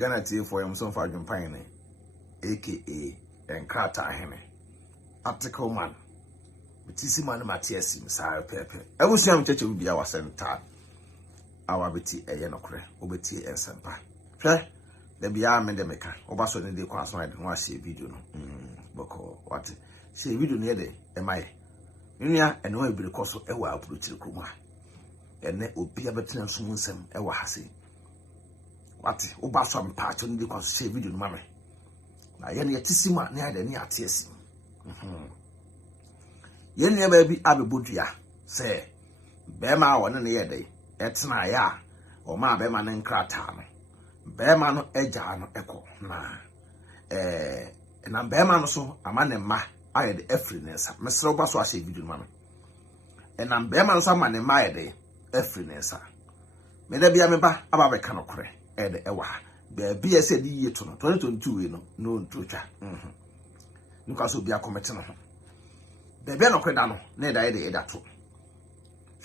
Ghana tea for him some Adwenepahene, aka Nkrataa Adwenepahene. Article man. Betisi man Matias Msare Pepe. Ebusi am cheche bi our center. Our beti eye nokre. Obeti ensempa. Hwe the bia me de meka. Oba so ne de kwa so ade no ahye video no. Boko what? Say video no de e mai. Nua eno e bi koso e wa apurutiri kroma. Ene obi abetena nso nsem e wa hase. What? Oba so mpa to ne de kwa so share video no mame. Na ye ne yetisima ne ade ne atiesi. Yen ne ba bi abebodua se bema won ne yede etena ya o ma bema ne nkrataa no bema no eja no eko na bema no so ama ne ma ayede afri ne nsa mesre oba so ahye video ma no na bema no so ama ne ma ayede afri ne nsa me da bia me ba aba be ka no kore ede ewa ba bia se di yeto no 2022 we no ntotwa nuka so bia komete no de bia no kweda no na da ede edato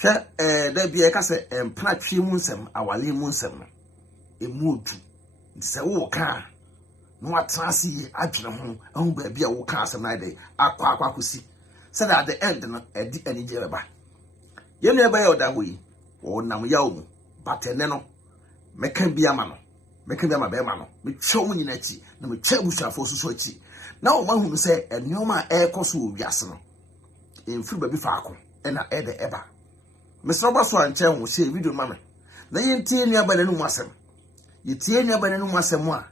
hwe de bia ka se emplatwe mu nsem awale mu nsem no emudu se wo ka no atrasi adwene ho ahu ba bia wo ka asem na de akwa kosi se that at the end no edi anije beba ye ne ba ya oda hoyi wo nam ya omu but ene no meka bia ma no meka bia ma be ma no me chew nyina chi na me chew busuafo so chi na o mahunu se enioma ekoso owiase no emfiri ba bi faako ena ede eba mesro ba so anche ho se video mame na yentie ni abane no masem yetie ni abane no masem a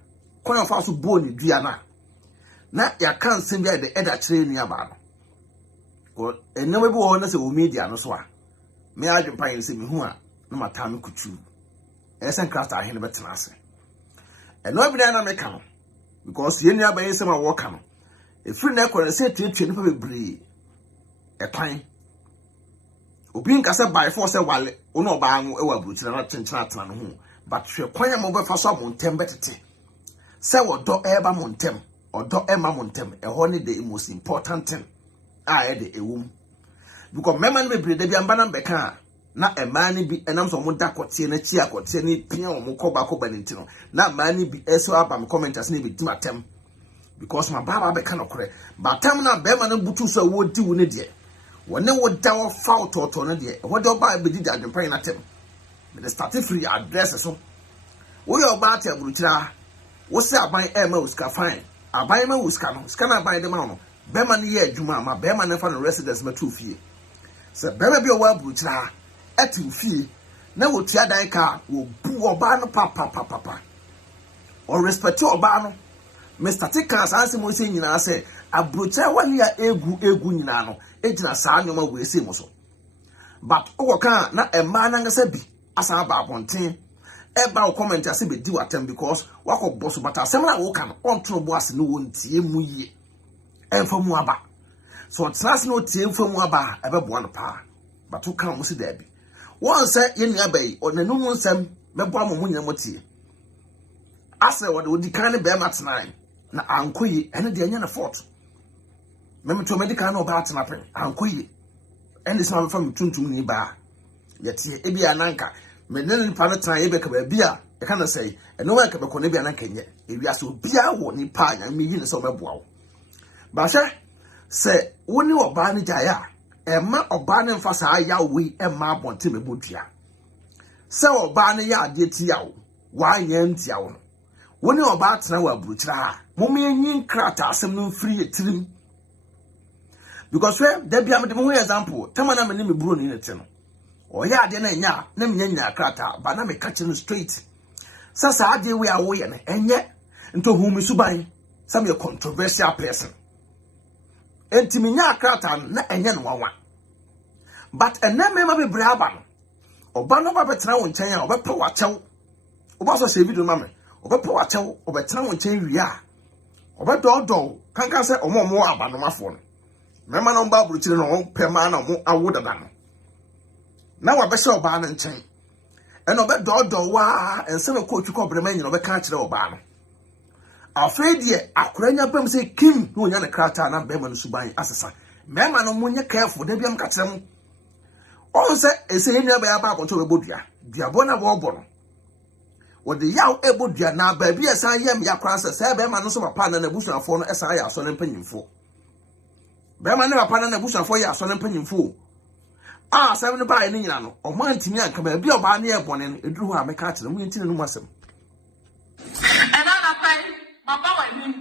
kon fa so bo ni dua na ya kan sem bia de eda kire ni aba no ko enema bi wo na se o media no so a me Adwenepahene se me hu a na mata me kutu esen Nkrataa Adwenepahene betena ase eno bi na me ka no because ye ni abane sem a wo ka no efiri na ekore se tietie ni pa bebre ekwan obi nkasa by force wale ono ba anu e wa buruchira na chenchena atana no ho but hwe kwanya mo be fa so amontem betete se wodo e ba montem odo e ma montem e ho ne the most important thing e de ewum because mema no bebre de bi amba na beka na ema ni bi enam so mo da kote na chi akote ni pia o mo koba ni ntino na ma ni bi eso aba me commenters ni bi timatem because my baba beka no kore batam na be ma na butu so wo di wo ne de wone wo da wo fa toto no de wo do ba be di Adwenepahene na tem me the start free address so wo yo ba ta buruchira wo se aban e ma uska fine aban ma uska no ska na aban de ma no be ma ne ye adwuma ma be ma ne fa no residence ma tu fie se be ma bi o wa buruchira ati fie na wo tua dan ka wo bu oba no papa o respect oba no Mr. Tikas anse mo se nyina se aburuchira wani ya egu nyina no ejina saa nyoma we ese mo so but owoka na ema na ngasa bi asa ba abonten e ba comment ase be di watem because wakobo so but asem na wo ka no ontro bo ase no wontie mu yie emfa mu aba so trust no tie emfa mu aba e be bo no pa but wo ka mo se da bi won se ye nua bai onanu mu nsem be bo amomu nyina motie ase wo de odi kan ne be matena na ankoyi ene de anya na fort meme to medical no ba atena pen ankoyi ende so fam tuntum ni ba yete e bia nanka me ne nipa no tran ye be ka ba bia e ka na sei eno wa ka be ko ne bia nanka nye e wi aso bia wo ni pa nya me yi ne so meboa wo ba hwe se woni oba ne jaya e ma oba ne mfa sa ya wi e ma abonte mebodua se oba ne ya ade ti ya wo wa nya ntia wo woni oba atena wa buruchira mo me yin Nkrataa asem no free etirim because when there be am the example tamana me me bro ni nete no o ya ade na nya na me nya Nkrataa ba na me catch no straight sasa ade we awo ye ne enye nto hu me suban some a controversial person enti me nya Nkrataa na enye no wawa but ena me ma be braba no oba no ba betena wo nchen ya obepa wa chew oba so se video ma me obepa wa chew obetena wo nchen wi a obedodo kankan se omo abanomafo no mema no ba buruchire no pema na mo awodada no na wa be se oba na nchen e no be dodo wa ense na ko twiko brema nyina be kan kire oba no afredie akoranya bam se kim no nya na Nkrataa na be ma no suban asesa mema no mo nya careful da biam ka kire mo on se ese nya be aba akonto be bodua duabo na bo no what the yaw able dia na baby esan yam ya kwanse say be ma no so papa na busuafo no esan ya so ne mpanyimfo be ma ne papa na busuafo ya so ne mpanyimfo ah say ne ba ni nyina no o ma ntimi anka ba bi oba na e bone no eduru ho ameka atere mu ntini no masem and na kai papa wa ni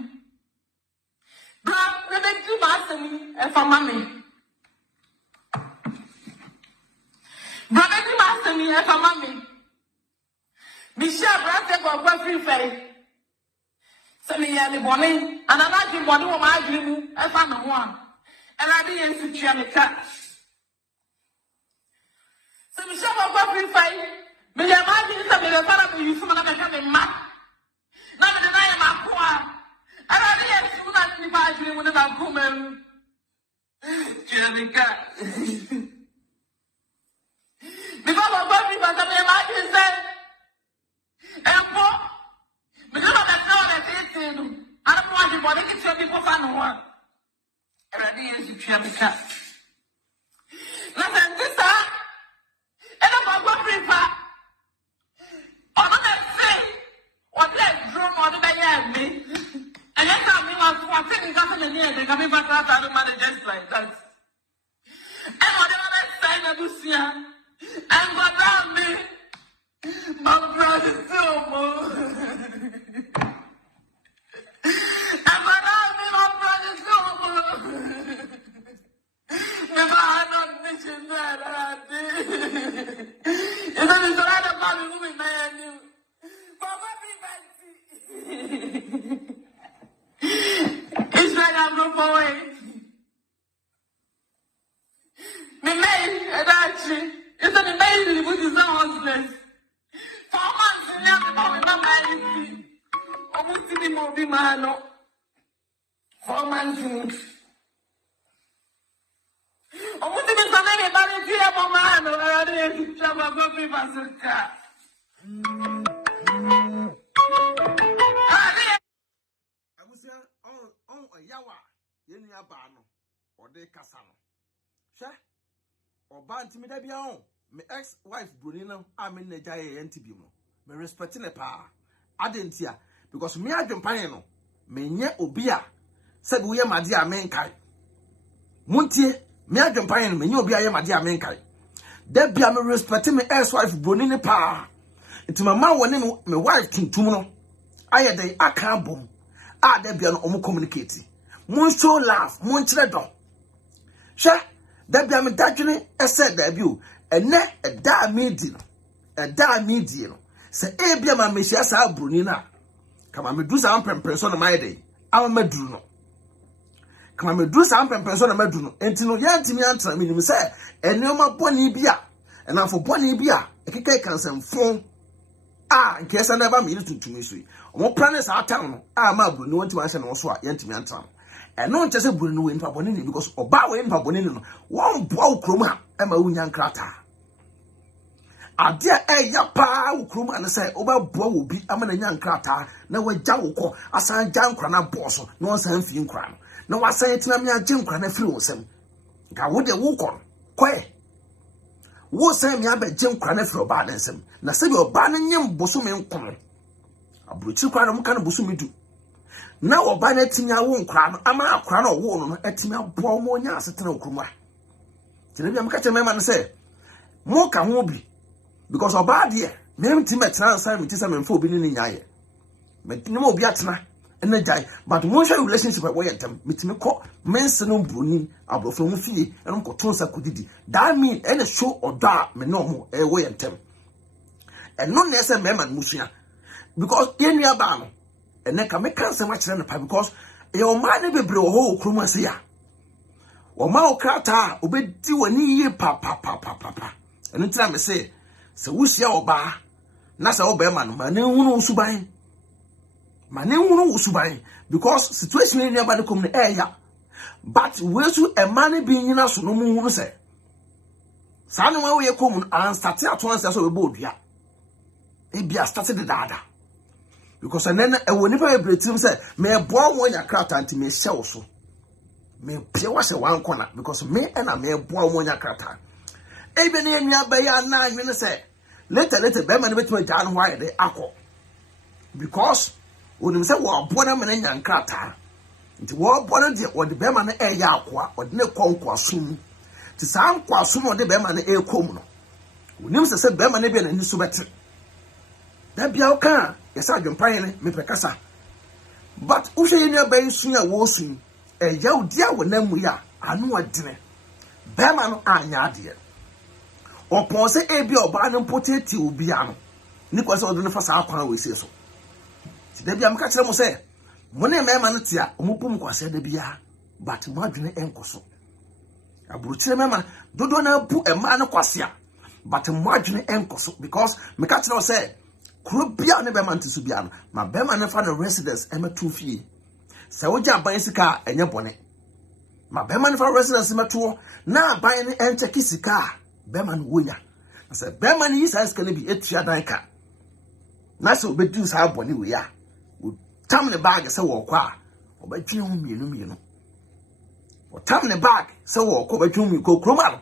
bra ne be ti ma asem e fa mami bra be ti ma asem e fa mami Michelle Brate go free fair. So me ya ni boni, and I like the boni wo ma agrimu e fa no ho a. And I dey yen tua me ka. So Michelle go free fair. Me ya ma di se me le fara me yusu na me ka me ma. Na me na ya ma ko a. And I dey yen su na ni ma agrimu na ko me. Tua me ka. Because I go free fair me ma di se Empo, me no na tell na say no. I don't want the body to tell people for no one. Ready is to tell me that. Listen, this and I'm going to prefer. I'm not say what let drum on the me. And yes, I mean, I'm saying that in the year they can be back out of managers like that. And whatever I say, I do see and what down me. My brother so much. And my brother so much. Never had not mentioned that I did. It's only so I don't call me woman, man. It's like I'm no boy. Me made and actually, it's an amazing with his own husband. 4 months and never know my almost in the movie, man. 4 months. Almost in the summer, everybody see a man or a travel go be bazooka. I was here on a yawa, Yenia Bano, or de Casano. Sha, or Bantim Debion. My ex-wife Brunino, I'm in the Jaya Antibimo. Me respecting a pa. I didn't hear because me I jump pano. Me nye obia said we are my dear mankai. Muntie, me I jump pano, me you be my dear mankai. There be a me respecting my ex-wife Brunino pa. Into my mouth when my wife King Tumuno. I had a can't boom. Ah, there be an omu communicating. Moon so laugh, moon treadle. Sha, there be a me dajuni, I said debut. And net a da medium. Say, Abia, my Messias, our Brunina. Come on, me do some person on my day. Our Medruno. Come on, me do some person on Medruno. And to no yanti me answer me, say, and no more bonny beer. And now for bonny beer, a cake can send phone. Ah, in case I never meet to me, sweet. More planets our town. Ah, my Bruno to answer no swat, yanti me answer. And no just a Bruno in Pabonini because Obawa in Pabonino. One bow chroma, and my own Nkrataa. Adia ya pa ukrum and say oba bo will be amana Nkrataa na wa jawo asan jankra na boso no san fi nkra no wa san tina me ajenkra na firi wosem ga wo de wo kon kwe wo san me aba jenkra na firi oba na nsem na se be oba na nyem boso me nkon abrochi kwa na muka na boso me du na oba na tinya wo nkra no ama akra na wo no atimi abo mo nya asetena okruma tire bi amka chema ma no say mo ka ho bi because oba de me mti metran san me tisa me mfo obi ni nyaye me no obi atena ena jai but mo share relationship we yentem metimi ko mense no broni abrofo mu fie eno ko tonsa kodidi that mean ena show oda me no mo we yentem eno na ese me man musua because yenu aba no ene ka me kan se ma kire no pa because e o ma ne bebre o ho okroma se ya o ma Nkrataa obedi wani ye pa eno tira me se wusia oba na se oba ma no ma ne hunu usuban because situation ni aba ne kom ne eya but we su e ma ne bi nyina so no mu hunu se sa no we ye kom an start at once so we bo odua e bia started the dada because and then e woni pa ebretim se me bo mo nya Nkrataa anti me hye so me pie wa se wan kona because me na me bo mo nya Nkrataa ebe ne nua ba ya na anwene se later be ma ne betima jan ho ayede akọ because when say we born am na nyankrata nti we born de o de be ma na eya akwa o de ne konkwasom ti san kwasom o de be ma na ekom no onim se be ma na be na ni so bete da bia o kan yesa adwenpahene me pekasa but wo hwe ni abai sun a wo sun eya odi a wo namu ya anu adene be ma no anya ade opon se ebi oba no poteti obi ano ni kwase o de ne fa sa akwa we se so ti da bia me ka kire mo se mo ne me ma no tia omupum kwase da bia but mo adwene enkoso aburuchire me ma dodo na bu e ma no kwase a but mo adwene enkoso because me ka kire o se kuro bia ne be ma ntisu bia no ma be ma ne fa the residence e ma tu fie se wo ja ban sika enye bone ma be ma ne fa residence ma tu na ban ne ente kisika be ma no wonya se be ma ne yisa sika ne bi etua dan ka na so be du sa bone we ya tam ne bag se wo kwa obetwe hu mienu o tam ne bag se wo kwa betwe hu ko kroma no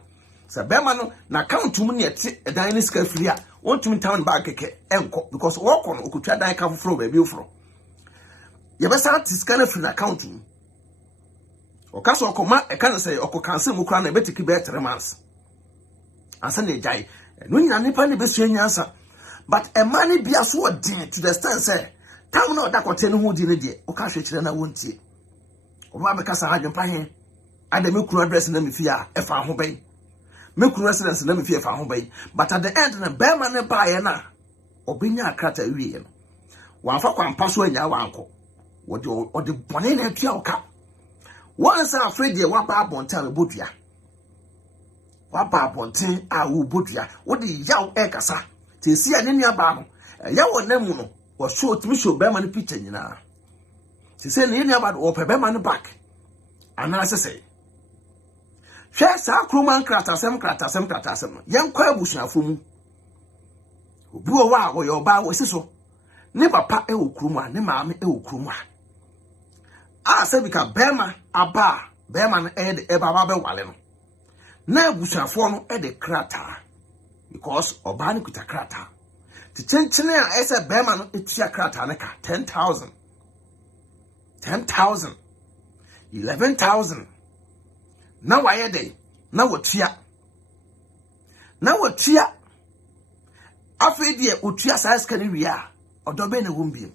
se be ma no na account mu ne ete dan ne sika firi a won't you town back enko because work on okutwa dan ka foforo ba bi oforo ye be sa tiskana free account mu o ka so okoma e kan say okokanse mu kra na be tiki be 3 months asa na ejai no nyina nipa ne be su anyansa but a money be aso odin to the stand say town na odakote no hu di ne de o ka hwe kire na wontie o ba be kasa adwenpahene adame kru address na me fia e fa ho ben me kru residence na me fie fa ho bai but at the end na be ma ne ba ye na obinya akrata wie no wan fa kwampa so anya wanko wode bone na atua oka once afraid ye wa ba bontan bodua wa ba bontan a wo bodua wode yaw e kasa te si ane nua ba no yaw na mu no wo show timi show be ma ne picture nyina te se ne nua ba do pe be ma ne back ana se hwe sa kroma nkrataa asem yen kwa abusuafo mu obi o wa wo yo ba wo siso ne papa e okroma ne maame e okroma a se bika bema aba bema no e de baba be wale no na abusuafo no e de krataa because oba ne kuta krataa ti chenchene a ese bema no etia krataa ne ka 10,000 11,000 na waye dey na wotua afedi e otua size kan wi a odobe na wombi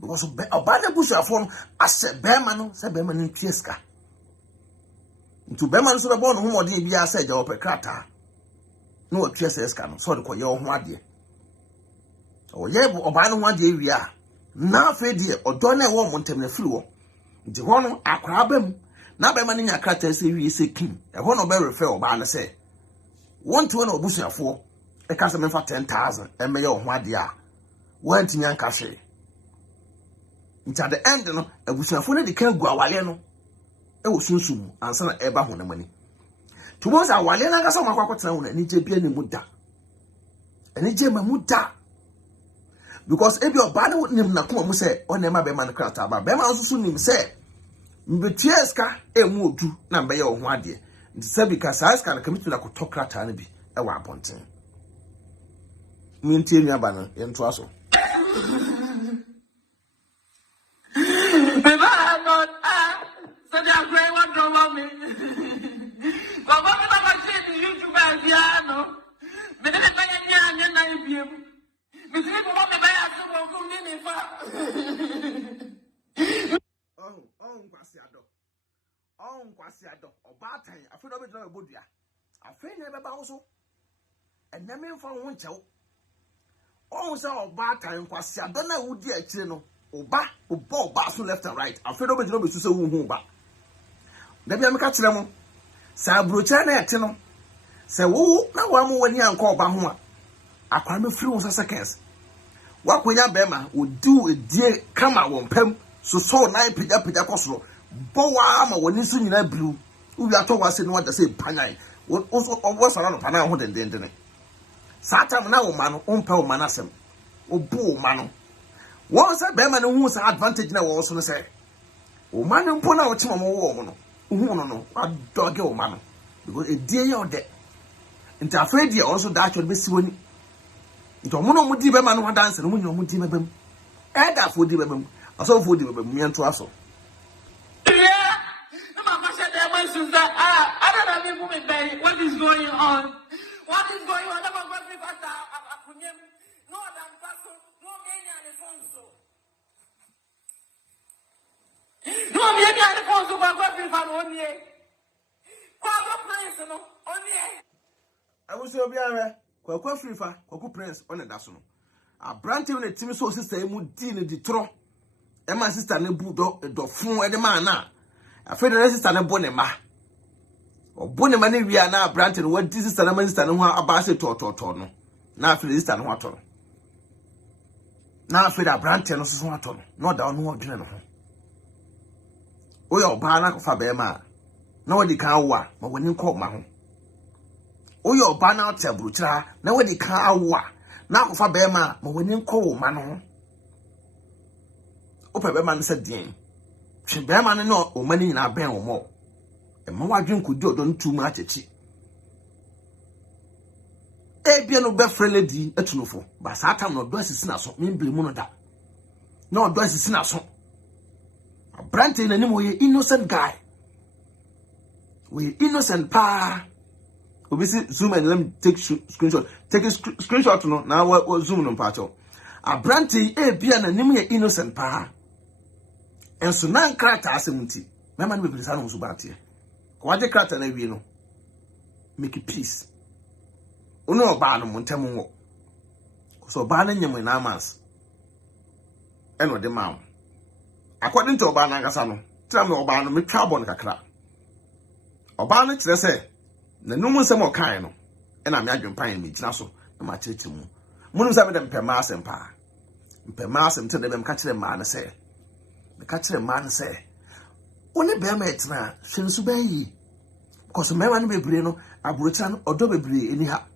because oba na busuafo no ase bema no se bema no tua ska ntu bema no so be no homodin bia se ja opekrata na wotua size ska no so de koye ho ade o ye oba no ho ade wi a na afedi e odo na e wo montem na firi wo nti ho no akwa bam na be ma nya krata se wi se kim e ho no be refer oba na se won to na obusuafo e ka se me fa 10,000 e me ye ho ade a wanti nya nka hwe nti at the end no abusuafo na de kan gu awale no e wo sunsum ansa na e ba ho na mani to mo sa awale na ga so makwakotena ho na ni je bia ne mu da eni je ma mu da because ebi oba na nim na ko mu se o na ma be ma na krata ba be ma nso so nim se mbetieska emu odu na mbe ye ho ade nti sabi ka saiska na kamitu na kotokrata na bi e wa abonten mintie nua ba no ye nto aso Baba not so they are great what go on me. Baba na say YouTube piano. Me dey buy nya na ibiem. Me say go me buy aso won kum ni fa. Nkwasi ado obatan afi do be do bodua afi na be ba ho so ename mfa ho nchew se obatan nkwasi ado na wudi akire no oba so left and right afi do be do be so wu hu ba da bia me ka kire mo sa brocha na ete no se wo na wa mo wani anka oba ho a akwa me free 1 seconds wakonya be ma odi edie kama won pam so na pija kosoro bowa ma woni so nyina blue uwi ato wase no wada say panyan wo so no panan ho dendenden satam na wo ma no ompa wo ma na asem obu wo ma no won say be ma no hu sa advantage na wo so no say wo ma no mpo na wo chima mo wo mo no hu no adoge wo ma no because edie ye ode nti afredi also da actually be si woni nti omo no mo di be ma no dance no mo nyo mo di mebam Eda for the baby. I saw for the baby, me and Twasso. Yeah. No, Mama said that when she said, I don't have any woman, baby. What is going on? What is going on? I'm going to put no, I'm Paso, no, Ghanaian Alfonso. No, Ghanaian Alfonso, but what is on ye? Quago Prince, on ye. I was so bien, Quaco Frifa, Quaco Prince, on a dasono. A brandy on a team so sister, Mudine de Tro. And my sister Nebudo, a dofun and the man now. A friend and sister Nebonema. Or Bonemani, we are now branching what this is the minister and one about it to now for this and what. Now for that branching no swaton, no down no dinner. Oh, your banner for Bema. Nobody can wa, but when you call my home. Oh, your banner table, nobody can wa. Now for Bema, but when you call man. Opa Bema said, Dean. She Bema no, or money in our ben or more. And my drink could do done too much. Biano befriendly di etunofo but satan no do asisi so me blemu no da no do asisi so brante na nimo ye innocent guy we innocent pa obisi zoom and let me take screenshot take a screenshot no na what zoom no pa cho brante bia na nimo ye innocent pa enso na Nkrataa asemunti mema no bebisa no so baate ko waje Nkrataa na wie no make peace. Uno bano muntemungo. So bana nyemu na mas. Eno de mam. According to obana ngasa no, tira me obana me twa bon kakra. Obana kire se na numu nsem okan no, ena me adwempan me gina so na ma kire mu. Munu sa me dem pema asem pa. Mpema asem te de bem ka kire ma na se. Me ka kire ma na se. Oni be ma etina, hwensu ben yi. Because me wan bebre no, aburocha no odo bebre eni ha.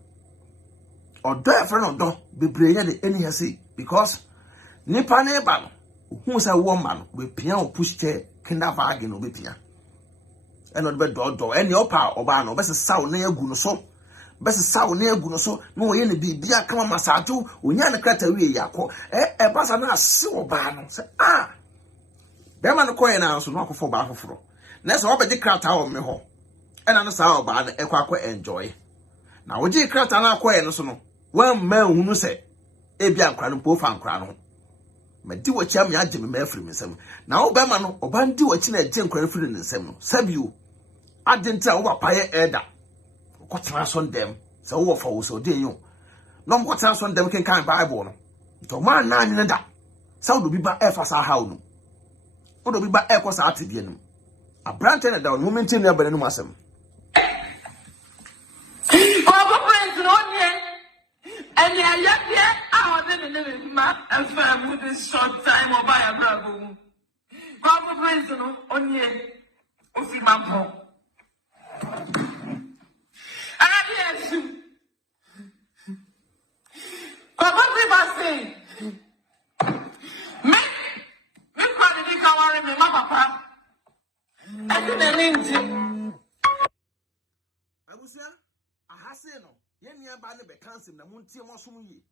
Odo e friend odo bebre ya de eni ha sei because nipa na eba no hu sa wo ma no we pia o push chair kinda bag no be pia eno be do eni opa oba no be se saw na agu no so be se saw na agu no so no ye ne bibia kama masajo onya na Nkrataa wie yakọ e basa na ase oba no se be ma no koye na so no akofo ba afoforo na se oba de Nkrataa o me ho ena no sa oba na ekwa enjoy na wo ji Nkrataa na koye no so no one man who say, Ebia Cran Pofa Crown. Madi what yam yajim me free me some. Now Bemano, or Bandy watching a gem free in the same. Sab you. I didn't tell what Paya Eda. What's on them? So for so dear you. No what's on them can kind Bible. To man 9 in that. So do be by F as a how. What do be by F was out to a branch and a down woman till never knew myself. And yeah, I was in the map and firm with this short time or by a bravo. Papa Prince, on ye, Osimapo. Yes, Papa Prince, me probably can't worry me, my papa. I didn't mean to. I was here, I have seen. Yen ya ba ne be cancel na muntie mo so yi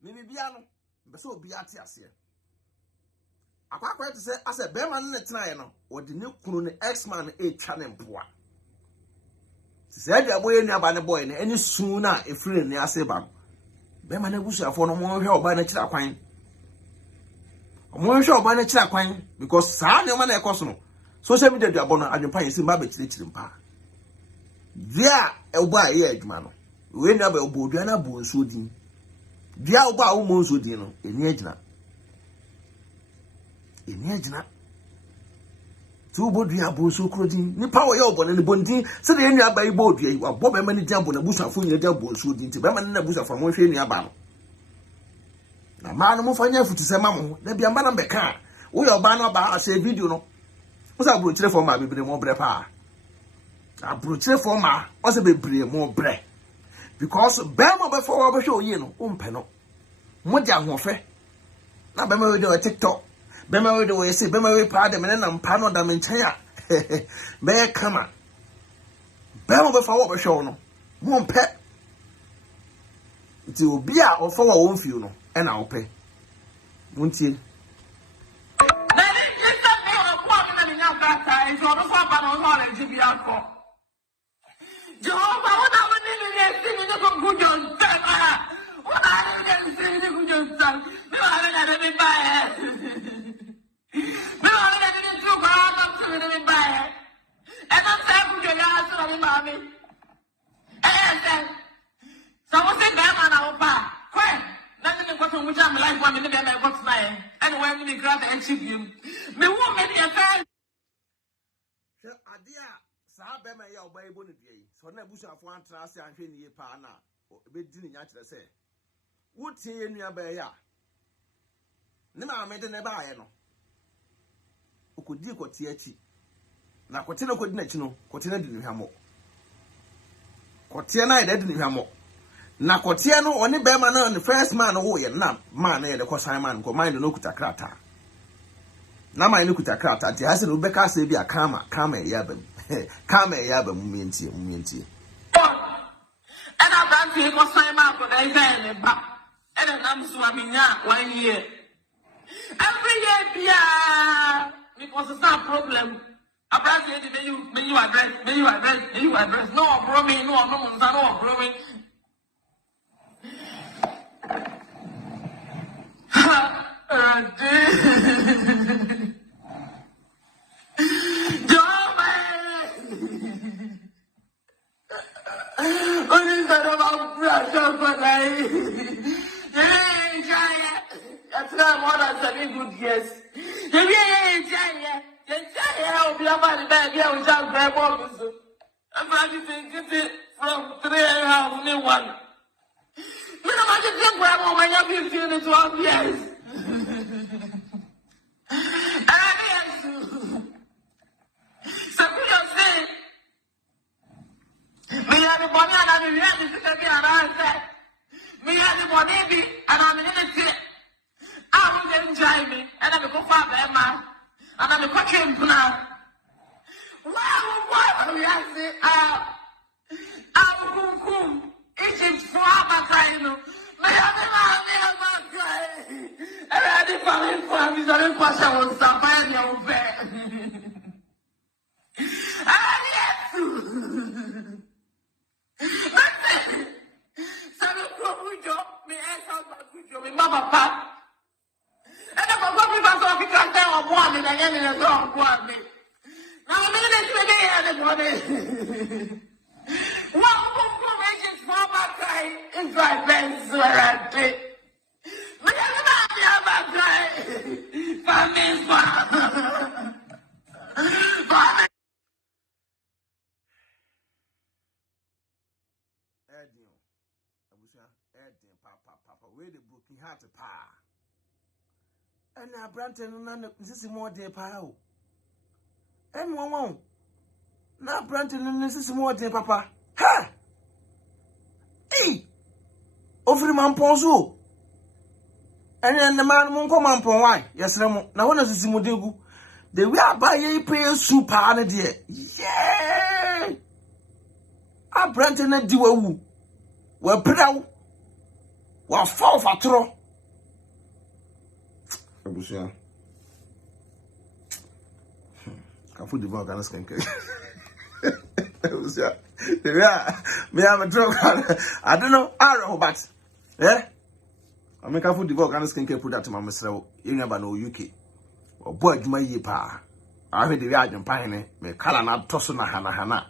me bibia no be se obi ate ase akwa to say ase be man ne tena no odi ne kunu ne x-man e twa ne mpoa se dia boye ni aba ne boy ne eni sun na efiri ne ase ba be man abusuafo no mo hwe oba na kira kwan mo hwe oba na kira kwan because sa ne ma na ekoso no social media dia bono adwempa yesi ma be kire mpa dia oba ye adwuma no we never obodua na bo nso din dia oba wo mo nso din no eni agina tu bodua bo nso kro din ni pa wo ye obo na bondin se de eni aba ibo odua yi abo be mani dia bo na busafo nyina dia bo nso din ti be mani na busafo mo hwe eni aba no na ma no mo fanya futu se ma mo na bia mba na be ka wo ye oba na ba ase video no wo sa bro kire for ma bebre mo bre pa abro kire for ma o se bebre mo bre because Bema before we show you no umpeno moja hofe na Bema we do TikTok Bema we do we say Bema we pa dem na mpa no da menchen ya be kama Bema before we show no mo mpe ti obi a ofo wa won fiu no e na ope muntie Nkrataa is on the phone, but on all and Jimmy Alco. Jehovah, what I would need to see me to go good on time. What I didn't see me to go good on time. No, I didn't have buy it. No, I didn't do God up to me buy it. And I'm saying, good answer, mommy. And then, so I was in there on our back. Quick. Nothing got from which I'm like 1 minute and I got mine. And when we grab and ship you, me won't make a fan. Adia, Sabema, your Bible, so never bush of 1 trust and Finny Pana, or a bit dinner at the say. Would see in your bear. Never made an abayano. Who could deal with Tiachi. Now, Cotino could not know, Cotina didn't have more. Cotiana didn't have more. Na Kotiano only Bemana and the first man who ye na man the Cosimon go mind no Nkrataa. Na my Nkrataa, the Hasan Ubeka say be a kama yabem. Kama yabem minti. And I don't think Cosimon could I say and I'm swamming 1 year. Every year, yeah, because it's not a problem. A brand you address. No, broming, no, broming. That's not more than 7 good years. I'm from 3.5 I just think grandma when you're 15 to 12 years. So we are saying, me and the body and I'm ready to be around that. Me and the body and I'm in it. I will enjoy me and I'm a good father, man. And I'm a coaching now. Why are we asking? I'm Egypt for Abakano. May I never cry. And I didn't find it for me. I didn't pass on somebody your bed. Papa. And if I go to my office, I tell one and I am in a dog one. Now, I'm in the one information from my time is my best where I did. But I'm not crying. Papa, where the broken heart to pa. And now, Branton, none of this is more dear pal. And one won't. Now, Branton, this is more dear papa. Ha! Hey! Over the man ponzo. And then the man won't come on for why? Yes, Ramo. Now, one of the Simodegu. They will buy a pay soup, and dear. Yeah! I Branton a duo. Well, put out. Well, fall for throw. Abusia. Kafu di ball ganas kenke. Abusia. Yeah, me am a drug. I don't know. I but yeah. I make kafu di ball ganas kenke put that to my mesra. You never know UK. Or boy my yepa. I heard the Adwenepahene me kala na toso na hana.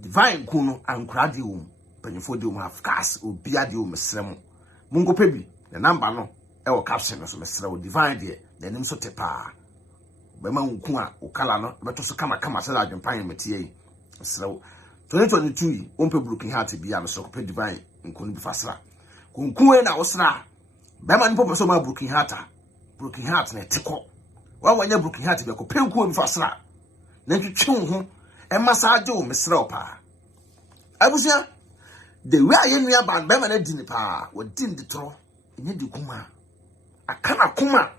Divine kuno and Nkrataa Penifo di have cast or beard you mesremo. Mungo pebi the number no. Ewo caption so mesra o divine de the nim so tepa be ma nku a o kala no beto so kama se Adwenepahene metie mesra o 2022 yi o mpe broken heart bia no so ko divine nku no bi fasra kunku e na wo sra be ma npo so ma broken heart na eteko wa wanya broken heart be ko penku bi fasra na twetwe ho e masaje o mesra o pa abusia the way ayenua ban be ma na dini pa wo din de tro nye di kuma akana kuma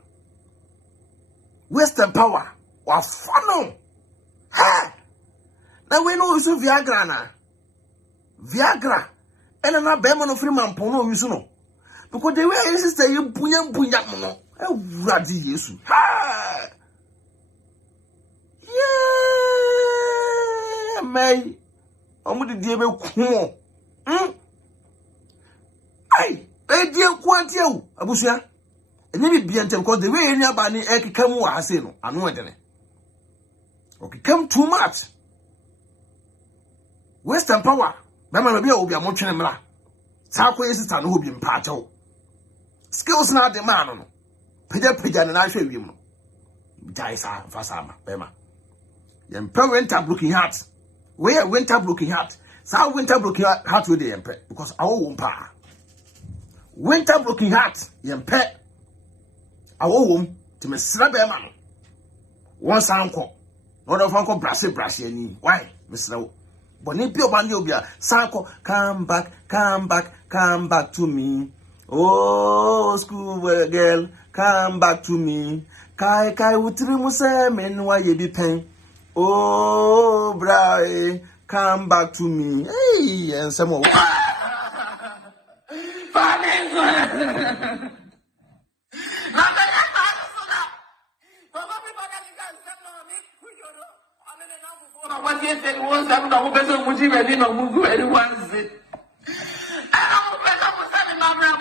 Western power wa fano ha na we no use Viagra ena na be no free man pon no use no because the way you sister you bunya mo no e wurade Yesu ha may almost the able cool. Ay, dear Quantio, Abusia. And maybe be until because the way anybody can come was in, I know it. Okay, come too much. Western power, Mamma will be a motion. South is an obium pato. Skills not the man. Pigeon and I show you. Jaisa, Fasama, Bema. Then per winter looking hat. Where winter looking hat? South winter looking hat with the emperor because our own power. Winter looking hat, yen pet. Our own to Miss Slabberman. Once uncle. Not of Uncle Brassy Brassy. Why, Mr. Bonipio Bandiobia, Sanko, come back to me. Oh, school girl, come back to me. Kai utrimusem and why you be pain. Oh, Bray, come back to me. Hey, and some more. What you said was that the person would you ready no move anyone's it. I don't know what's happening, my brother.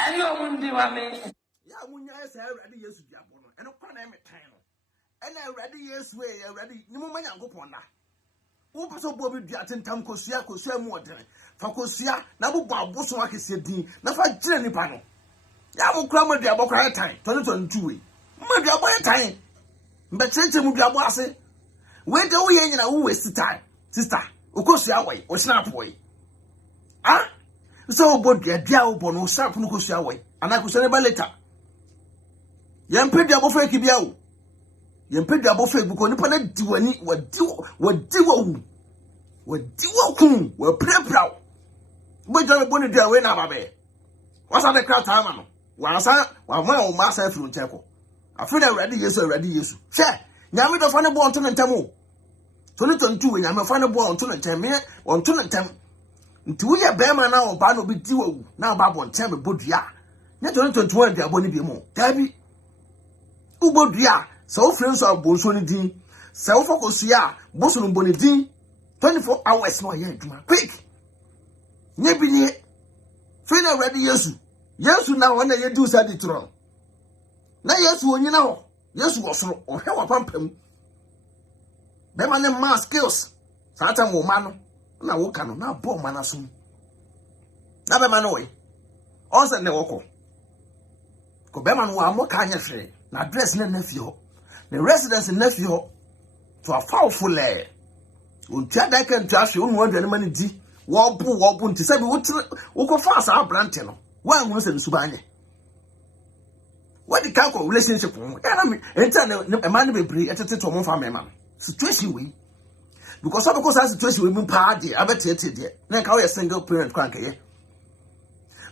I know what do I mean. Yeah, when you say ready, yes, you are born, and a condemn time. And I ready, yes, way, ready, no man, go upon that. Who so Bobby Diatin Tam Cosia, Cosia more than Facosia, Nabu Bob, Boswaki said, Nafa Jenny Pano. Yamu crumble the aboka time, 2022. Maybe about time. But since you move your boss, where do we in a waste time? Sister, of course, your way, or snap away. Ah? So, but get diao bono, sap no cosia way, and I could send about later. Yam pay the above Kibiao. Yam pay the above because Nippon do any what do play proud. But you're going to do away now, baby. What's on the crowd time? Once I want my master from Temple. I feel already, yes, already, yes. Share. Now, we don't find a ball to the Tamo. 2022, and I'm a final ball to the 10 minutes, on to the 10. Until we are Bearman now, Bano be duo. Now, Babu and Temple Budia. Not 2021, they are going to be more. Tabby Ubodia, so friends of Bolsonidin, self focusia, Boson Bonidin, 24 hours, no, yet, quick. Nebi, feel already, yes. Yes, now when you do said it wrong. Now, yes, when you know, yes, was or how a pump him. Beman and mass skills. Satan woman, now what can now bomb manasum. Never man away. Also, the woko. Cobeman were more kind of free. Now, dress nephew. The residence in nephew to a powerful lair. Until I can trust you, one the money D. Wobble to say, we go fast our brantino. One was in Subani. What the calco relationship? And a man will be at a total family man. Situation we because of course, as situation we party, I bet it yet. Then how a single parent crank here.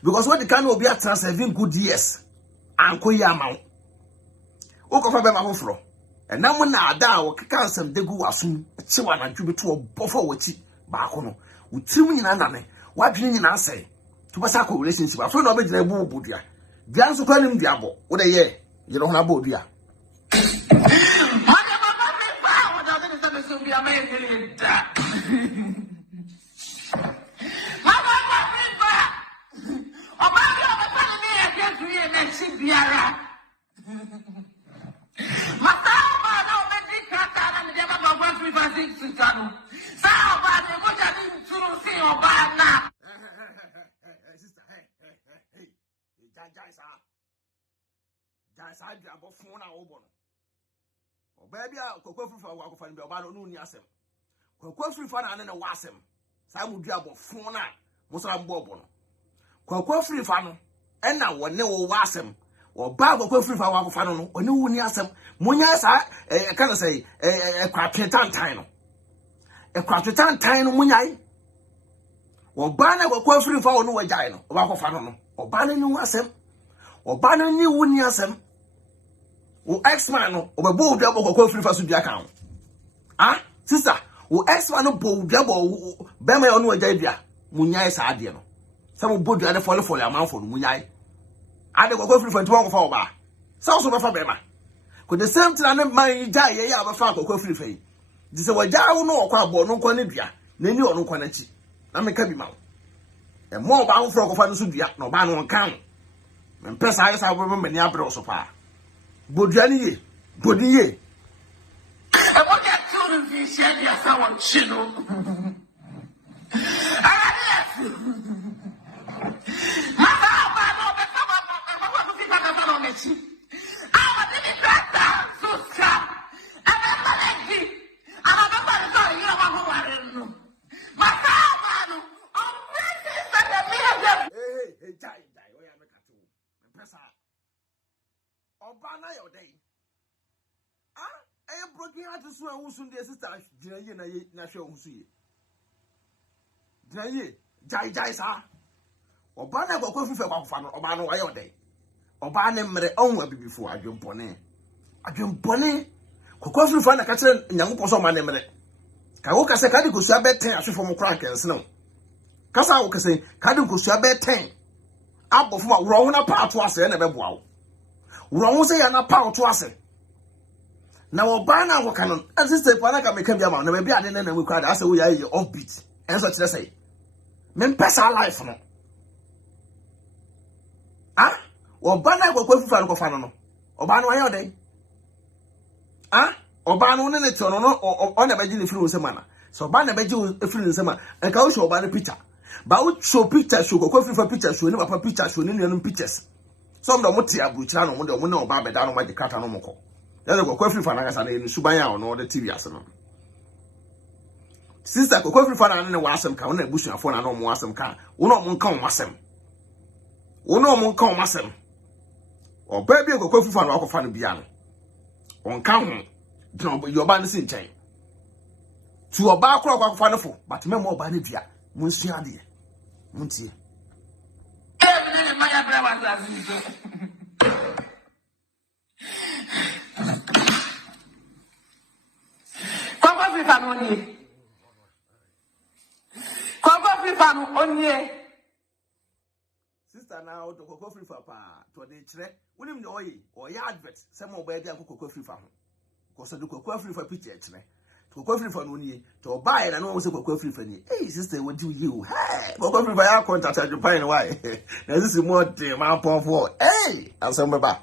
Because what the can will be at transferring good years. Uncle Yamau. Oko for Bema Hofro. And now when I die, will kick out some degu assume, Chiwan and tribute to a buffer with it. Bacono. With 2 million. What do you say? To Basako relationship, I found a bit of Budia. The answer call him Diabo. What a year, you don't have Budia. I drop a phone out. Baby, I'll go for a walk of the Obano Nuniasem. Quack free fun and a wasem. Some would drop a phone out. Muslim Bobon. Quack free fun, and now one no wasem. Or Babo go free for a walk of fun or no Nuniasem. Munyas, I can't say a quatritan time. A quatritan time, Munyai. Or Banner will go free for no vagina, walk of fun, or Banner Nuasem, or Banner new Wuniasem. O X-Man or bold double or free for the account. Ah, sister, o X-Man bold double Bama on a day. Munyai Sadiano. Some bold the other follow for the amount for Munyai. I don't go free for 12 of our bar. Sounds of a Bama. Could the same thing my die ye aba fa akokwa free fei. Di se waja wo no okwa abo no nkwa ne dua. Na ni ono nkwa na chi. Na me ka bi ma wo. E mo ba wo fro kofa no so dua na ba no nkan. Me pesa ayi sa bo mani abre so pa. Bodua ni ye. Bodi ye. E mo get to the share ya sa won chino. Obana your day. I broken out to swear who's soon the sister, Jay, na show who's ye. Jay, Jai, sir. Obana go coffee for one Obana your day. Obana mere own before I jump on it. I jump on it. Coffee for a catcher, young person, my name. Kawoka say, Kadi go shabby 10 as from crack and snow. Kasawoka say, Kadi go shabby 10. Up of what wrong apart was and never wow. Wrong say an apart was it. Now Obana wo canon, as this Panaka make him yaman, maybe I didn't know cried as we are offbeat. And such as say, men pass our life no. Ah, Obana go go for Fano. Obana your day. Ah, Obana on the turn on a bedin influence manner. So Bana Beju influence man, and can show Obana picture. But show pictures, show go for pictures, show never pictures, show any pictures. Some of the Mutia Buchano, when the window of Baba down by the Catanomoko. Then go coffee for Nagas and Subaya on all the TV arsenal. Sister go coffee for an wasam count and bush and phone and no wasam car. Uno mon come wasam. Uno mon come wasam. Or baby go coffee for a rock of fan piano. On count, your band is in chain. To a bar clock of fanful, but memor banivia, Monsieur dear. Munty. Sister now to go free for pa to the tre. When him know or ya advert, some more baby and cocoa free for him. Because the cocoa free for picture tre. To go free for no to buy and no one say cocoa free for me. Hey sister, what do you? Hey, cocoa free for your contact at Japan. Why? Now this is more damn my pump for. Hey, I'm some back.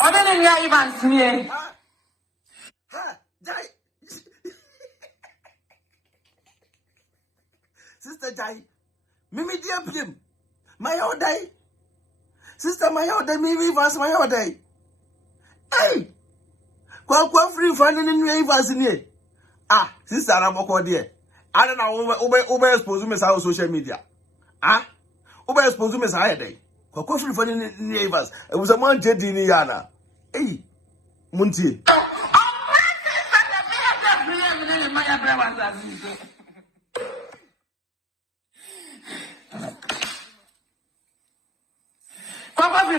I don't know even me. Ha, Jai. Sister Jai, Mimi dear Pim, my old day. Sister, my old day, Mimi was my old day. Hey, quite free finding in ravers in here. Ah, sister, I'm a dear. I don't know, over expose me on social media. Ah, over expose me a day. Quite free finding in ravers. It was a man, Jeddy Niana. Hey, Munty.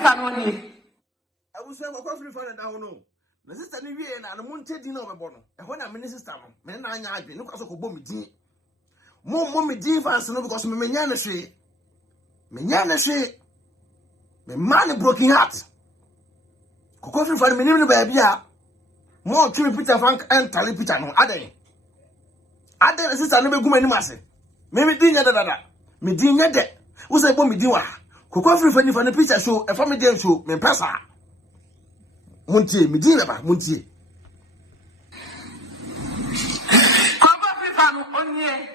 I was saying, coffee for it. I don't know. The sister Nivea and the Monte Dino Bono. And when I'm minister, men I been look as a bomb. More mommy divas, no, because me Menana me man broken heart. Coffee for the minimum baby. More Timmy Peter Frank and Tally Peter, no, Ade. Ade, sister, never go any massy. Maybe dinner that. Me dinner that. Who's a bomb diwa? Cocoa free for the picture show, a family game show, me pesa. Muntie, me dinner, Muntie. Cocoa free fan on ye.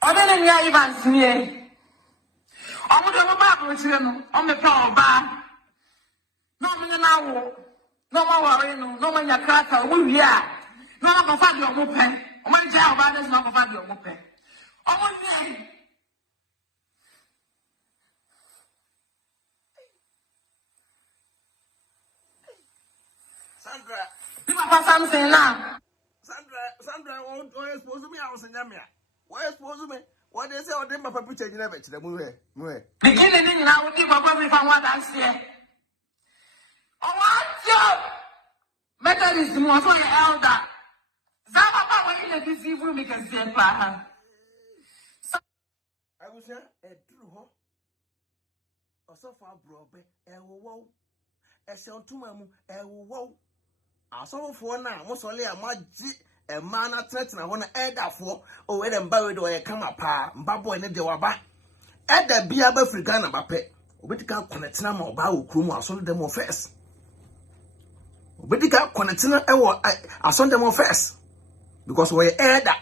I don't know even me. I would have a back with him on the power bar. No, no more worry, no one your cracker, we are. No one find your open. One child about us, not find your open. Oh, yeah. Sandra, you have something now. Sandra, won't expose me. I was in Yamia. Why expose me? What they say, or them my picture in the movie. Beginning now, we give a problem from what I say. Oh, what job? Better is more for your elder. Zaba na deceive me can say pa. I was here true ho. Also for brobe wo. E se ontuma mu wo. Aso for na mo so le amaji e ma na tretina ho na edafo o we dem ba we do e kama pa mba boy ne de waba. Eda bia ba Africa na ba pe. Obetika connect na ma oba wo krom aso dem first. Obetika connect na e wo aso dem first. Because we eda.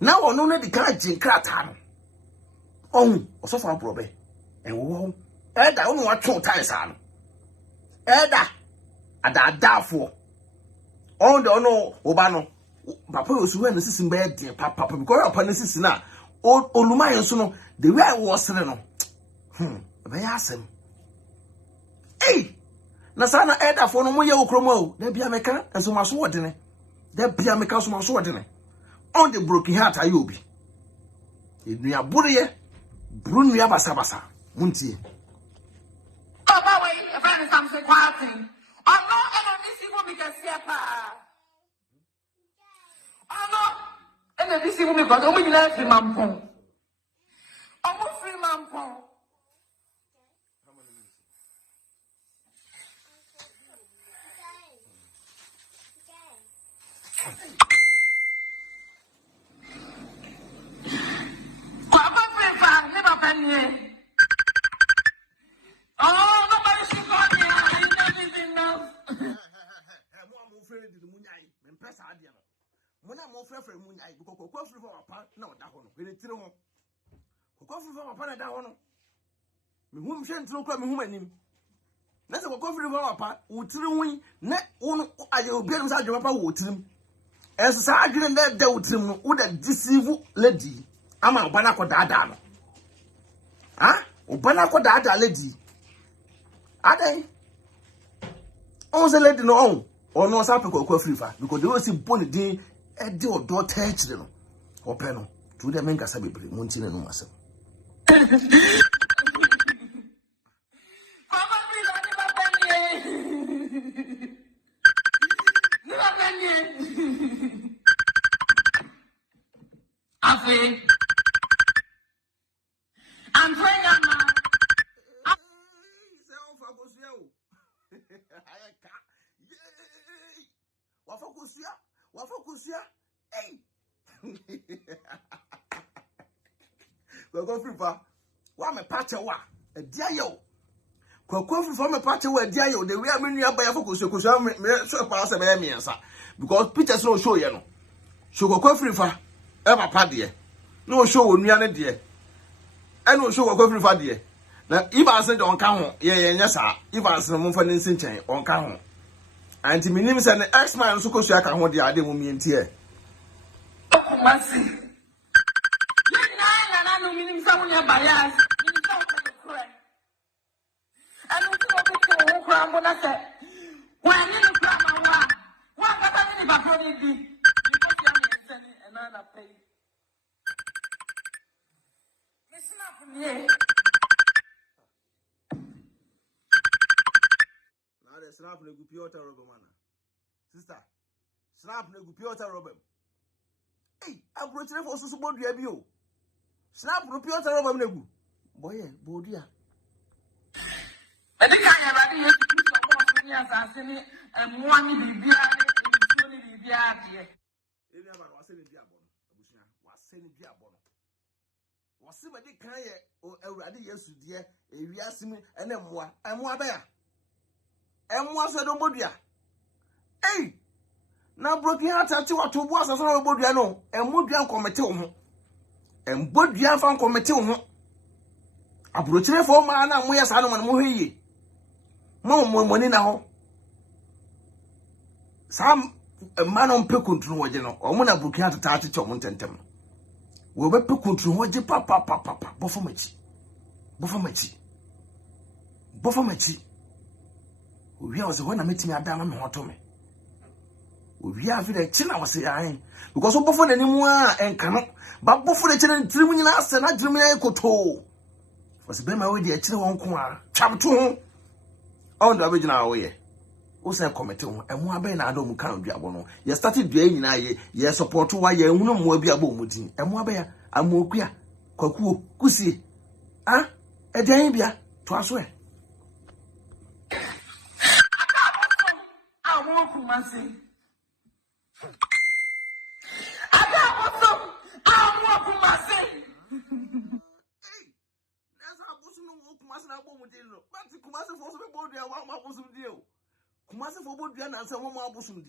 Now ono na di ka Nkrataa no. Oh, also for brobe. E wo. Eda ono wa two times ano. Eda adadafo. On the ono oba no. Papa osu we no sisin be de papa because papa no sisin na oluma yenso no the way I was no. Be yasem. Hey! Na sana eda fo no moye okromo o. Na bia meka enso maso wodene. Da bia meka so maso wodene. On the broken heart ayobi. Enua buriye. Brunua basa. Muntie. Papa we e fa me something quality. Oh no, e no disi wo mi ka sia pa. Oh no, e no disi wo mi ko o mi nyina free mampon. O mo free mampon. Oh, nobody should call me. I never know. Pesa adia no. Mona mo frefre munyai because kokwa free for papa na oda ho no. Ele tire ho. Kokwa free for papa na da ho no. Me hum hwe ntiro kwa me hum anim. Na se kokwa free for papa, wo tire hu na wo aye obi anim sa adwe papa wo tirim. Enso sa adwene na da wo tirim no, wo da deceive lady. Ama obana ko daada no. Ah? Obana ko daada lady. Adai. On se lady no on. Or no sa pe kokwa free fa because they will see boni din e de odo ta chire no. Ope no. To dem nka sa bebre monti na no masem. I'm praying now. Wafokusia. Hey. Go free fa. Wa me pache wa. E dia yo. Kwakwa free fa me pache wa dia yo. The way me nua ba yafokusia me so pa se be me nsa. Because pictures no show ye no. So kwakwa free fa e papa de. No show onua ne de. E no show kwakwa free fa de. Na iba se de on ka ho ye nya sa. Iba se mo fa ne nsin chen on ka ho. Anti minim say the X-Man so kosu aka ho de ade mo mienti e. Masi. Na no minim sa wonya bias. Minim sa ko kure. Anu ko ko kura mbo na se. Wa ni no kura ma wa. Wa ka ta ni ba pro ni di. Ni ko ti am ni sani e na pay. Me snap ni. Snap na gupi ota robo mana. Sister, snap na gupi ota robo. Hey, approach na for so bodu abi o. Snap no pi ota robo na gu. Boye, bodia. E de kan ya ba bi ye so ko so ni asase ni mo ani bibia ni bibia de. Eni aba wa se ni bia bo no. Abusia, wa se ni bia bo no. Wa se ba de kan ye o Awurade Yesu de ewiase mi ene moa. Emoa ba ya. Emwa so do bodua. Hey! Na broken heart ati wato bo asaso na bodua no. Emodua nkomete wo ho. Embodua fa nkomete wo ho. Abrochire fo ma na moye sa no mo hweye. Mo ni na ho. Sam mano mpe kontru woje no. Omo na broken heart ta ati chomo ntentem. Wo be pe kontru woje papa. Bofo machi. We was when I met me Adam and Hotome. We have the chin I was saying because before anymore and cannot, but before the children dreaming us and not dreaming I could hold. Was be my way, the children won't come. Chap to on the original way. say committee ho emu abe na ado mu kan duabo no ye started dua nyina ye support wa ye hunu mu abi abo mu din emu abe ya amokua kwakuo kusie edan bia to aso e Kumasi. Kumasi for both and answer one more bosom.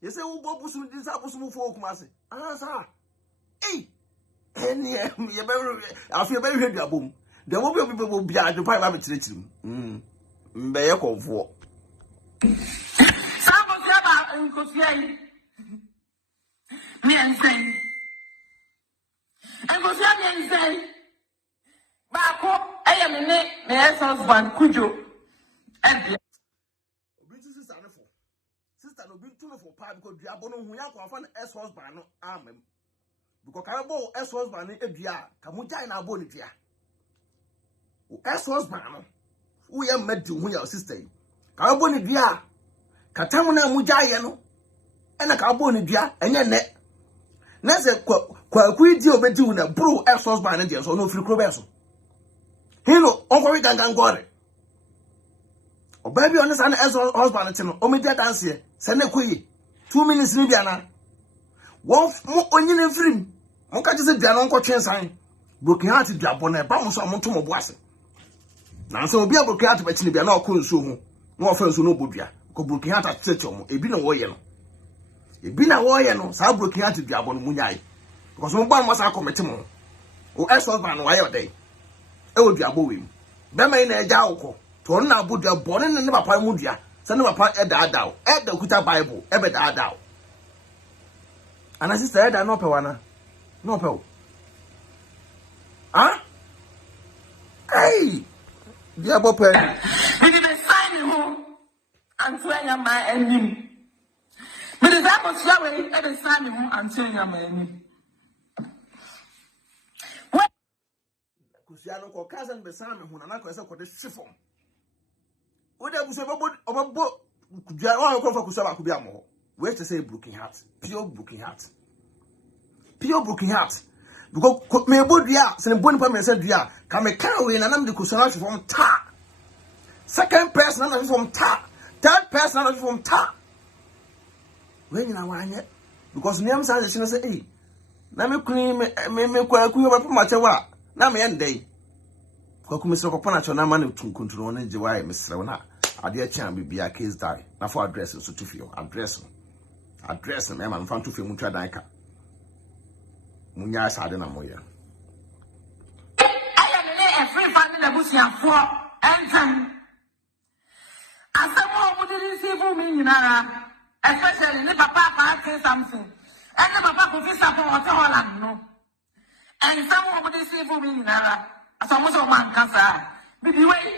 You say, who bought bosom this abosom for Kumasi? Answer. Hey, any I feel very heavy boom. There will be people will be at the private arbitration. Be a call for. Husband, Kujo, and sister no be too for part because you are born who you are found ex-husband no amen. Because Carabo ex-husband e bia kamuja na boni dia. Ex-husband no who you met to who your sister. Carabo ni dia katamu na muja ye no ena Carabo ni dia enye ne. Na se kwa di obedi una bro ex-husband dia so no free crobeso. Hino onko gangan gore. O baby on san husband tino o me dia dance here. Se na koyi 2 minutes ni bia na. Wo mo onyine frim. Mo ka se bia na onko twensan. Broken heart bia bona ba mo so mo to mo boase. Na so obi broken heart ba chine bia na okọ nso hu. Na ofa nso no bodua. Ko broken heart atete mo. Ebi na wo ye no. Ebi na wo ye no. Sa broken heart bia bona mu nyai. Because mo ba mo sa committee mo. O ex-husband no why dey. E wo dua bo wem. Be mai na eja awko. To na bodua bone ne papa mu dua. Se ne papa e da da. E da kuta Bible. E be da da. Ana sister e da no pe wana. No pe. Ah? Hey. Dia bo pe. We did sign home and swear my enemy. We did that was showing and sign home and swear my enemy. Kusiano ko cousin be sam hu na na ko se ko de shifom. O de bu so obo kudua wa ko fa kusaba ku bia mo. We to say broken heart, pure broken heart. Pure broken heart. Because me bodua se ne boni pa me se dua ka me kan we na nam de kusana shifom ta. Second person na shifom ta. Third person na shifom ta. We nyina wa anye because niam sa se say eh na me kuni me kwa ku ba pa machewa na me ndey kwa kumisiro ko na chona ma na tunkuntunu ne jiwa mesrew na ade a chan bibia case die na for address so to fio address me man fan to fio mu twa dan ka munya asade na moya I am a free family na busia for entam asamo mo didn't see for me nyinara especially ne papa say something and the papa go fit support all no. And someone would say for me, Nara, as almost a man can say, be the way.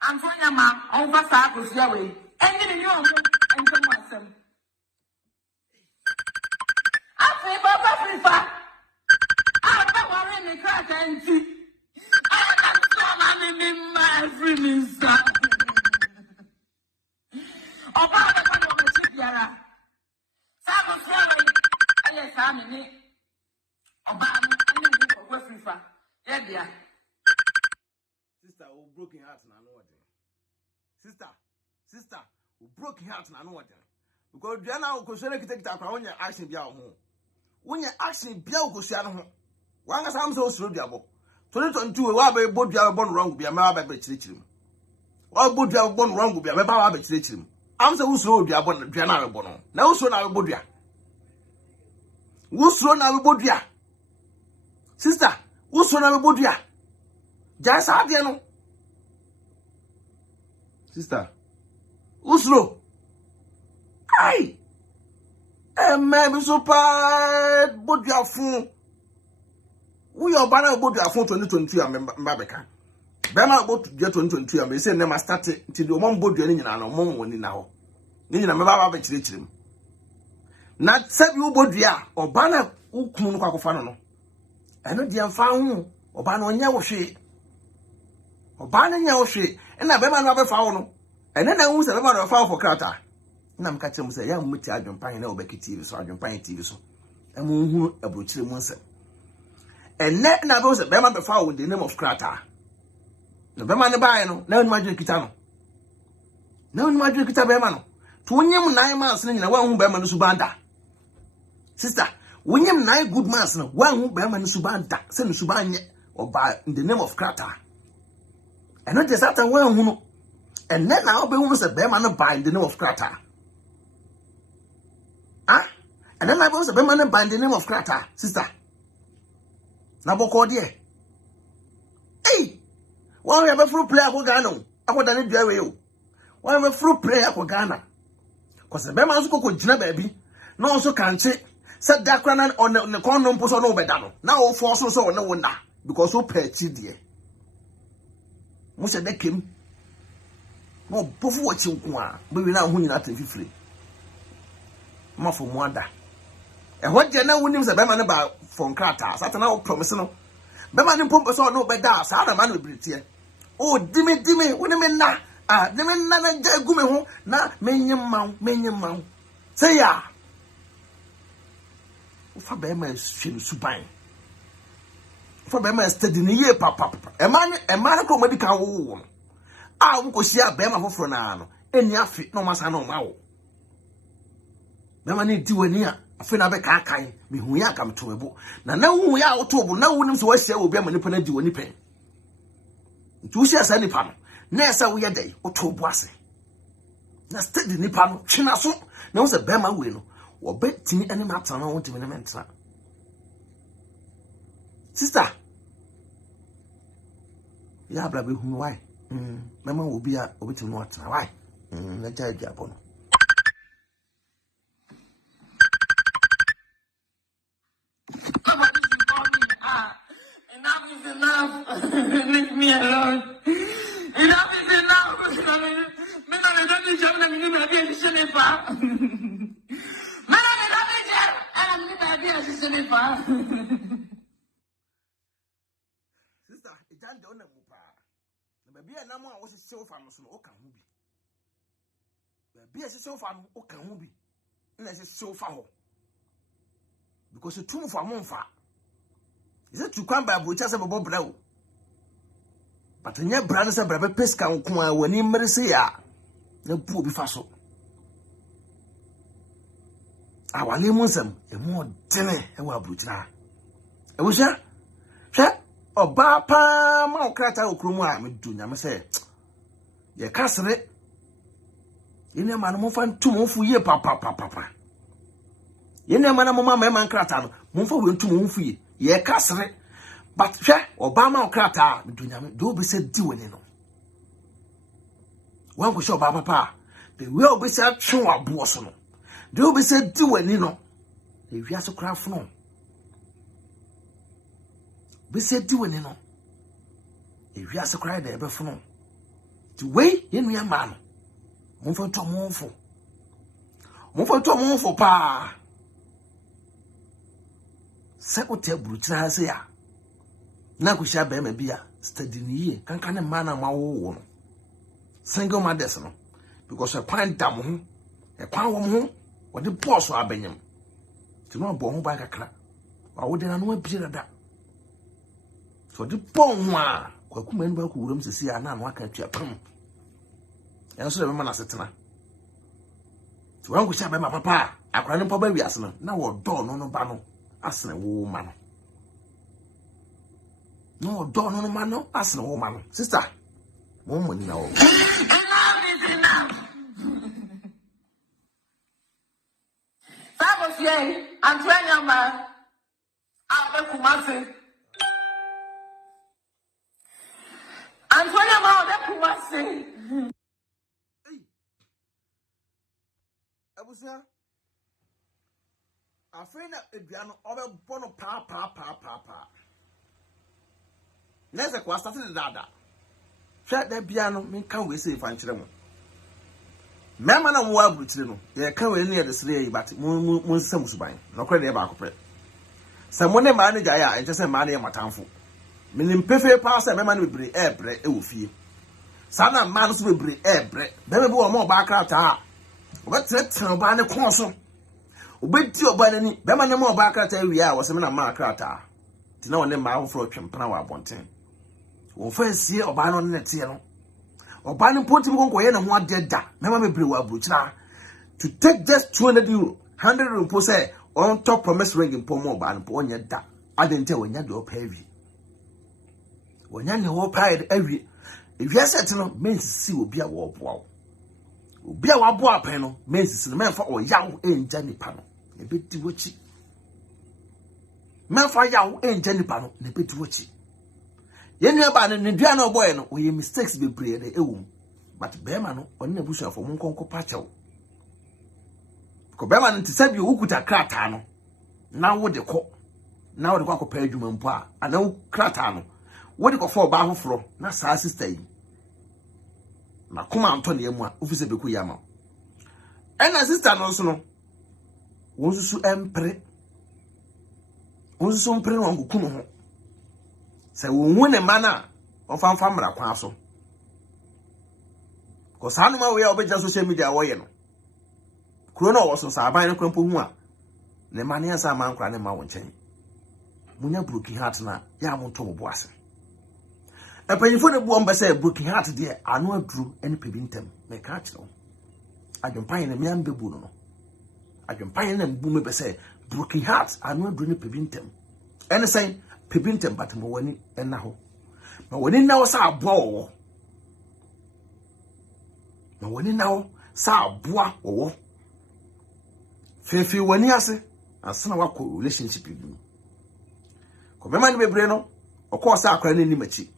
I'm for your man, over Sarko's your way. And in your own, and come myself. I say, Papa, prefer. I'm not worrying the crack and see. I am in my free minister. Oh, Papa, I'm going to ship Yara. Sarko's your way. Yes, I'm in it. Sister, who broken heart na no word. Sister, who broken heart na no word. Because you na ko sele kitekita kwa wonya action bia ho. Wonya action bia ko sia no ho. Wanga sam so suro diabo. 2022 wa ba bodua bon wrong bia ma ba chirichirim. Wa bodua bon wrong bia ba wa ba chirichirim. Am so usuro diabo na dua na bo no. Na usuro na bodua. Usuro na bodua. Sister, who's on a bodia? Just out there, no. Sister, who's low? Aye, maybe so bad, bodia phone. We are banner bodia phone 2023. I remember Babeka. Bema about to get 2023. I may say, never started till the one bodia in an among one now. Nina, my Babba him. Not said you bodia or banner who come no. Eno di amfa hu oba no nya wo hwe oba no nya wo hwe na be ma no be fa wo no And then I was about a file for Nkrataa. Nam catch him say, young Mitty Adwenepahene or Becky TV, so Adwenepahene TV so. And who a butcher once. And net na was a Bema before with the name of Nkrataa. No Bema ne Bayano, no one magic kitano. No one magic kitabemano. To win him 9 months in a one who Bema Subanda. Sister, win him 9 good months, no one who Bema Subanda, send Subanya or by in the name of Nkrataa. And not just after one who. And then I'll be almost a Bema by in the name of Nkrataa. Ah? And then I was a Bema by in the name of Nkrataa, sister. Naboko dear. Hey! Why have a fruit player for Ghana? I want to do you. Why have a fruit player for Ghana? Because the Bema could Jina baby. No, also can't say. Set that crown on the corner post on over down. Now, force so no wonder. Because so petty dear. Most of the Kim. No, both watching one. But we now win that free. More for wonder. And what you know when you say Bema about from Nkrataa, Satan now promising. Bema ni pump so no better. Sada man will be here. Oh, dimmy, when you mean na dimmy na gume ho na menyem mau. Say ya. Ufa Bema is shim suban. Ufa Bema is steady ni ye papa. E man ko medical wo. Ah, we go see Bema for na no. Eni afi no masa no ma wo. Bema ni diweni a afi na be ka kan me hu ya kam to ebo na hu ya otobo na wonim so wahia obi ama nipa na diweni pen nti wo hia sa nipa no na esa wo ye dai otobo ase na steady nipa no twena so na wo se Bema we no wo betimi ene mata na wo ntimi ne mentra sister ya bla be hu why mama obi a obetimi no atena why na jaja bono. Enough is enough. Leave me alone. Enough is enough. Me no me don't need job na me ni me be asisene pa. Me no me don't need job and me be asisene pa. Sister, it don't do na mu pa. Na be na mo a wo se sew fa no so no o kan hu bi. Be a sew fa no o kan hu bi. Na se sew fa ho. Because it too for monfa. Is it to come by butchers of Bob Brow? But in your brothers of Brabbe Pesca when he mercia, no poor be faso. Our limusum, a more dinner, and well butcher. I was here. Sir, or Bapa, my Nkrataa Okrumwa, me do na say. Ye castle it. In a man, move 2 months for ye, papa. Yene mana mama me Nkrataa no momfa wentu momfu ye ye kasere but hwe Obama Nkrataa medunyame do be se di woni no wan ko sho Obama pa be we obi se atwe abo so no do be se di woni no e wi aso kra fo be se di woni no e wi aso kra da e be fo no ti we ye nua ma no momfa to momfo pa Seko tebulu tina se ya na kushia Bema bia steady ni ye kankane mana ma wo no single mothers no because a pan dam ho e pan wo ho wo de boss wa benyam ti no bo ho ba kakra wa wo de na no abi dada so de bon ho a kwaku manu ba ku wuram sesi ya na no aka twa pam en so de Bema na setena ti wan kushia Bema papa akra ne pa ba wiase no na wo do no ba no asne wo man no do no man no asne wo man sister mo mo ni na wo Enough is enough. Sabos ye Antonia ma abe Kumasi. Antonia ma abe Kumasi. Abusia afena eduano obe bono pa nese kwa start the dada hwe da bia no me kan we say fan kire mo mema na mo abutire no ye kan we ne ye de sire yi but mo nsam suban no kore de ba akopre se mo ne ma ne gya ya enche se ma ne matamfo me nim pefe pa se mema ne bebre ebre e wo fie Sana man so bebre ebre. Bebe bo mo ba krata. Obetre ba ne kon so. Obeti oba nani. Bema ne mo ba krata wi a wo se me na ma krata. Ti na woni ma wo fro twempena wa abonten. Wo fa sie oba no ne tie no. Oba ne ponti mo konkoye na ho ade da. Mema bebre wa buchira. To take just 200 euro, 100 euro say on top promise ring in pomo ba no onye da. Adente wonya de opavi. Wonya ne wo paid every. If you set no means see obi a wo boa. Obi a wa boa pen no means see no menfa oyawo enja nipa no. Ne beti wochi. Menfa yawo enja nipa no ne beti wochi. Yenu ba no ne dua no boy no we mistakes be pray de ewum. But bema no on na busu afo mon konko pachew. Ko bema no tisabi okuta krata no. Na wo de ko. Na wo de kwa ko pa adwuma mpo a ana wo krata no. Wo de ko fo ba hoforo na sa sister yi. Na kuma Antoni emu a ofise beku yama. Ena sister no so no. Wo susu empre. Wo susu empre no nguku no ho. Se wo hu ne mana o famfa mra kwa so. Ko sa no ma we obeja social media wo ye no. Kuro no wo so sa aban no kwampo hu a. Ne mane asa man kra ne ma wo nchen. Munya broken heart na ya mo to bo ase. Epanyifo de bo mbese broken heart de anu aduru ene pebintem me ka kiro. Adwempan na mian bebu no. Adwempan na mbu me bese broken heart anu aduru ne pebintem. Ene sen pebintem batmo wani ena ho. Ma wani na wo sa aboa wo. Ma wani na wo sa aboa wo. Fefe wani ase asana wako relationship bi. Ko bema ni bebre no okọ sa akra na ni machi.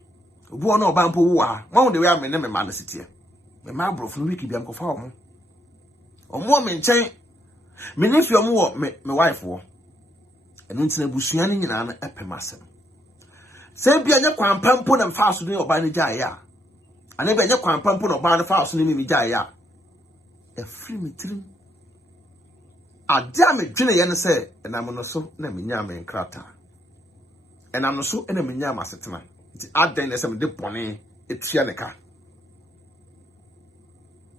Obu ono oba mpo wo a. Won de we am ne me ma na sitie. Me ma brofo wiki bi am ko fa omo. Omo me nchen. Me ni fi omo wo me wife wo. Enu ntina busua ni nyina na epemasem. Se bia nya kwampa mpo na mfa so ni oba ni gya ya. Ana bia nya kwampa mpo na oba na fa so ni mi gya ya. E free me trim. Adia me dwene ye ne se enam no so na me nya me nkrata. Enam no so na me nya masetena. Nti adan ne se me de bone etua ne ka.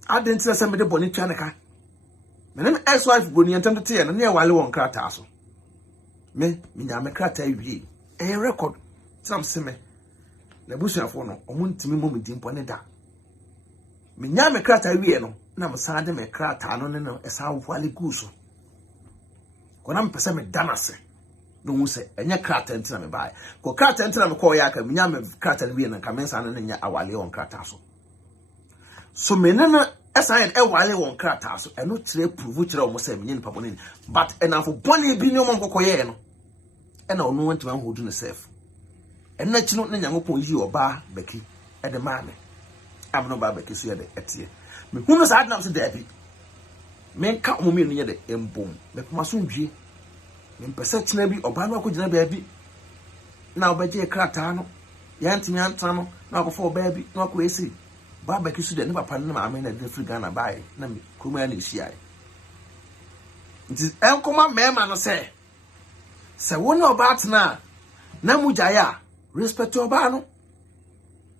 Adan ti se me de bone etua ne ka. Me ne ex-wife go ni entam te ye na e wale won nkrata so. Me nya me nkrata wie. E record sam se me. Na busuafo no omuntimi mo me dimpo ne da. Me nya me nkrata wie no na me sa de me nkrata no ne no esa wale guso. Kona mpese me danase no hu se enye krata ntina me bae ko krata ntina me ko ya ka minya me krata wie na ka mensa no nya awale won krata so menena esan e wale won krata so eno tire prove tire o mo se menye nipa boni but enafo boni bi ni o mo kokoye no ena ono wantima hodu ne self ena chi no na nyankopon yi oba baki e de maame amno ba baki so ye de etie me hunu sa adnam se da bi men ka omo mi no ye de embom me poma so ndwie me pese tena bi oba no akogina ba bi na obaje krata no yantimi anta no na akofo oba bi na akọ esi ba baki so de ne papa no maame na de free Ghana bai na me kuma na isia nti enkoma mema no se woni oba atena na mujaya respect oba no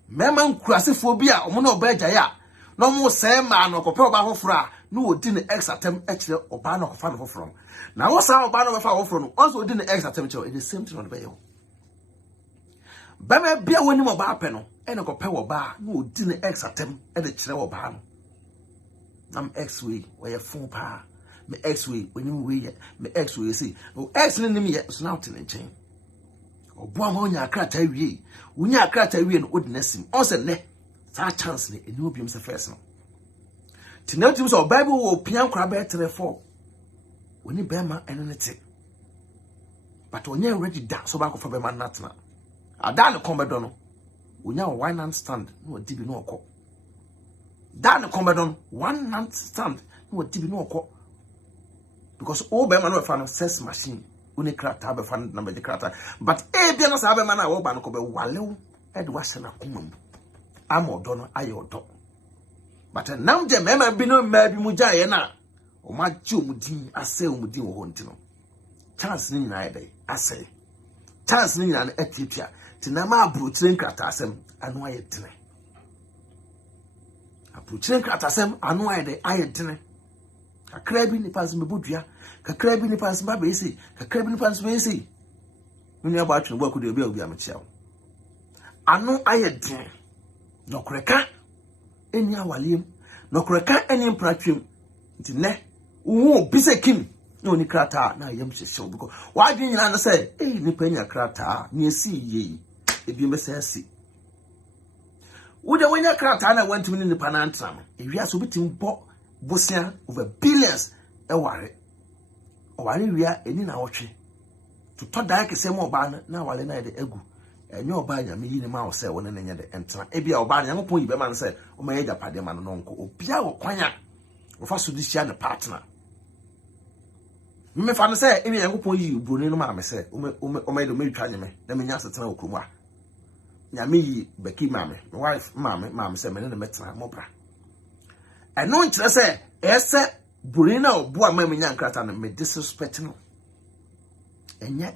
mema nkurasefo bi a omo na oba agaya no mo se ma no kope oba hofra no odi ne ex attempt ekire oba na kofa no hofro na wo sa oba no befa hofro no once odi ne ex attempt e the same thing on the bay ba me bia woni mo ba pe no e ne kope oba no odi ne ex attempt e de kire oba no nam ex we we fun pa me ex we woni we me ex we see no ex ne nim ye so now tin nchen obo ama onya akrata wie wonya akrata wie no odi na sim on se ne sa chance ne eni obiom se first no tinatim so bible wo pian kra be 3-4 woni be ma eno ne te but onye ready da so ba ko fa be ma natna ada ne kombedo no wonya one night stand no dibi no okọ da ne kombedo no one night stand no dibi no okọ because all be ma no fa no sex machine uni krata be fa na be krata but e bia no sa be ma na wo ba no ko be walew e de wa hye komam amodo no ayodo but now je mema bi no ma bi mu jaye na o ma ji o mu din ase o mu din wo honti no chance ni nyina yede ase chance ni nyina na etitia ti na ma abro tire nkrata asem anu ayetene Apuchire nkratasem anu ayede ayedene. Kakra bi nipa nsem bodua, kakra bi nipa nsem ba esi, kakra bi nipa nsem esi. Muni aba atwe bo akode obi amechia. Anu ayedene. Nokreka eni awaliem, nokreka eni mpratwem. Nti ne wo bi se kim no ni krataa na yam hyehyew because wadwe nyina no say nipa nya krataa ni esi ye ebi mbese asi wo nya krataa na wantum ni nipa na antram ewia so bitim bo bosia over billions ware wia eni na wotwe to to dan kese mo ba na wale na de egu enye oba nya me yi ni ma wo say wo ne nya de entra ebia oba nya ngopon yi be man say o ma ye japade ma no nko obia wo kwanya wo fa so di share ne partner. Me fa no say emi yankopon yi broni no ma me say o me do me twa nyeme na me nya setena okromu a nya me yi baki ma me wife ma me say me ne metena mo bra eno nkire say ese broni na obo a ma me nya nkrata no me disrespect no enye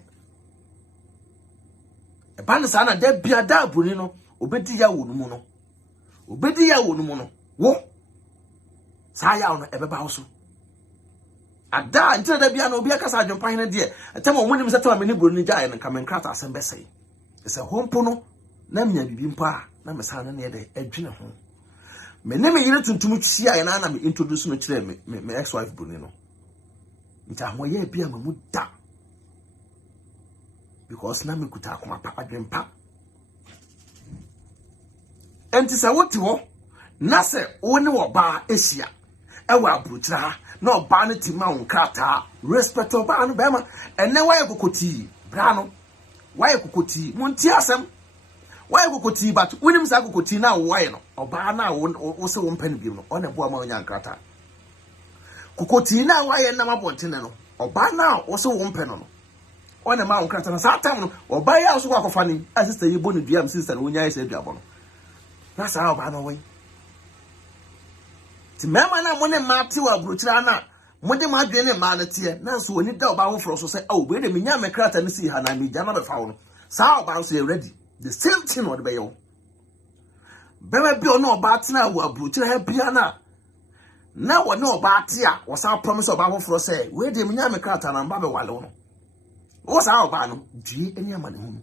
e ban sa na da bia da broni no obedi ya wo no mu no wo sa ya no ebeba wo so ada ntina da bia no obi akasa adwenpahene de atam o munim setwa me ni broni gya ne kamen krata asem besai ese hompo no na mnya bibi mpa na mesana ne de adwene ho me ne me yire tuntum twia ye na me introduce no kire me ex wife broni no nta ho ye bia mamu da because na me kuta akoma pa adwenpa enti se wote ho na se woni wo ba esia ewa abruchira na oba ne tima nkrataa respect oba no bema ene waye kokoti bra no waye kokoti munti asem waye kokoti but wonim sa kokoti na waye no oba na wo se wo mpani bi no ona bo ama nya nkrataa kokoti na waye na mabonte no oba na wo se wo mpani no ona ma nkrataa na sa tam no oba ya so kwakofa ni sister yi bonu duam sister no nya ise duabo no na sa oba no we ti mema na mo ne mate wa bruchira na mo de ma dwe ne ma na tie na so oni da oba hofro so say oh be de menya me krata ne si ha na me jana be fa wo no sa oba so ready the same thing what be yo bema bi ono oba tena wa bruchira ha bia na wo ne oba ate a wo sa promise oba hofro say we de menya me krata na mba be wale wo no wo sa oba no due eni ama ne hu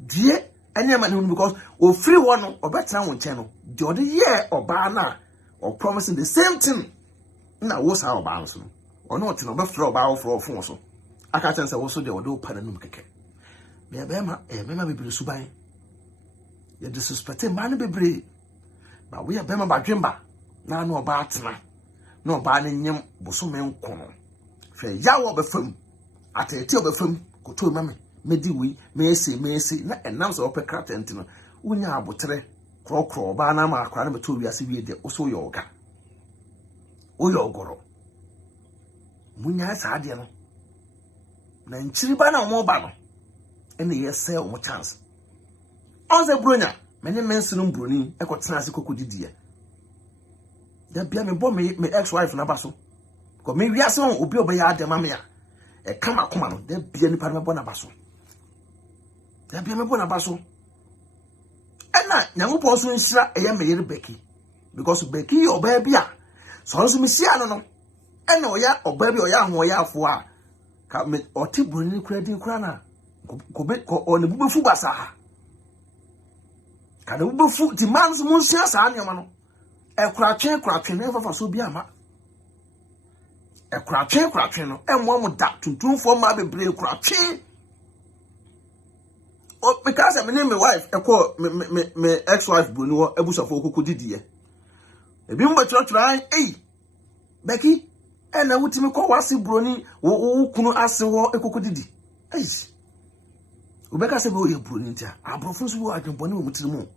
due eni ama ne hu because o free one no obetena wo nche no the other year oba na or promising the same thing na wo sa oba nso no ono ti no be free oba wo fro so aka tense wo so de wo do pana num keke me ma bebre suban ye disrespect man bebre ba we be ma badwemba na na oba atena na oba ne nyem boso me nkono hwe ya wo be fam atete wo be fam koto ma me medi wi me ese na enam so ope krata ntino unya abotre krokro ba na ma akwa na beto wiase wie de oso yoga oyogoro munya sa ade no na nchiri ba na mo ba no ene yese o chance onze bronya mene mensunu broni ekotena ase kokodidie da bia me bo me ex wife na ba so ko me wiase on obi obeya ade ma me a e kama koma no da bia ni pa me bo na ba so da bia me bo na ba so ena nyankopon so nsira eye meyere beki because beki oba bia so so misia no ena oya oba bia oya ho oya afo a ka me oti broni kura din kura na ko on bubefu basa ka de bubefu di mans mo sia sa anyoma no e kura twen ne fafa so bia ma e kura twen no e mo da tuntumfo ma bebre kura twen oh, because my name wife, I call me ex-wife Bruno, a bush of Okudidie. A bim but you're trying, Becky, and I would call Wasi Bruni, who couldn't ask a Kokudidi. Hey, Rebecca said, oh, you're Bruninta, I profess who I can put him to the moon.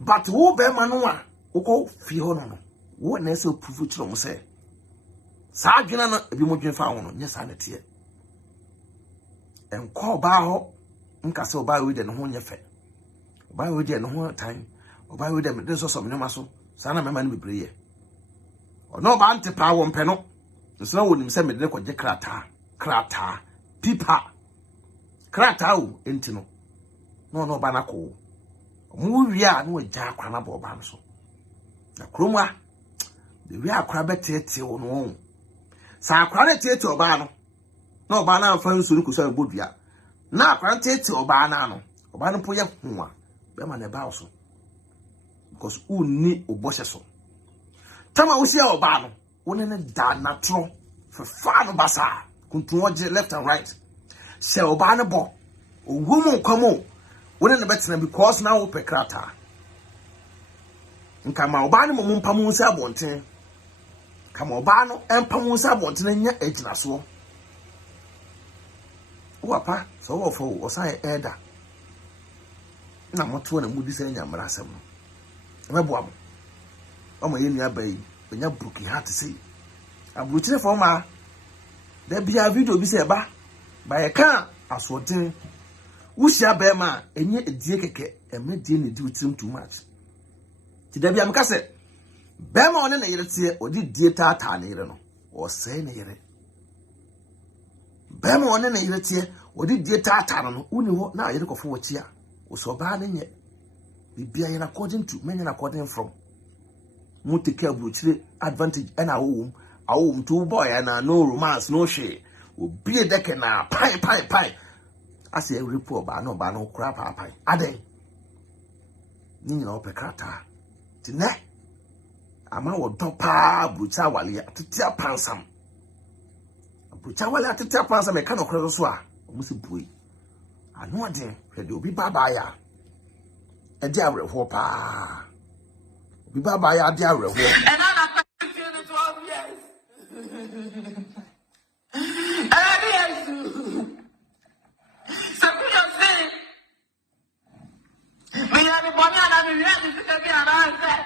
But who bear Manoa, who call Fiona, what Nessa Pufuchum say? Sargina, a bimogen found, yes, I net and call Bao. Nka se oba we de no ho nyefe oba we de no ho time oba we de me so so me maso sana me ma no bebre ye ono ba ante pa wo mpe no so wonim se me de ko je krata pipa krata o enti no no ba na ko Mu wi a no agya akwa na bo ba so. Na kromwa the wi akwa betete wo no. Sa akwa na tete oba no. Na oba na amfa nsu ku so bodua. Na akwa tete oba na no. Oba no po ye hoa. Be ma na ba so. Because unni oboshe so. Tama wo sia oba no. Wone ne da na tro. For far no basa. Kuntu left and right. Se oba no bo. Ogumu kwamo. Wone ne betina because now wo pekrata. Nkama oba no mo mpamu nsa abonten. Kama oba no empamu nsa abonten nya agina so. Wo apa so wo fo wo sai elder. Na moto na mudi sai nya mrasem no. Mebo am. Omo ye nua bai, nya buki hat sei. Abuchire fo ma. Da bia video bi se ba. Ba ye kan asoden. Wushia be ma enye edie keke emedie ne di utim too much. Ti da bia mka se be ma one na yere tie odi die tata ne yere no. O sei ne yere. Be ma one na yere tie odi die tata no uni ho na yere kofo wo chia. O so ba ne nye. Bibia yere according to men according from. Mu take abuchire advantage and awum to boy and no romance no share. Obi edeke na pai. Ase report ba no kra pai. Aden. Ni na opekata. Tine. Ama wo dopa bucha wale atitia pansam. Bucha wale atitia pansam e ka no kra so a. Omusi bui. Anu aden, hwede obi baba ya. E di awreho pa. Obi baba ya di awreho. And I'm not 12 years. So we are saying, me have the money and I'm ready to be an answer.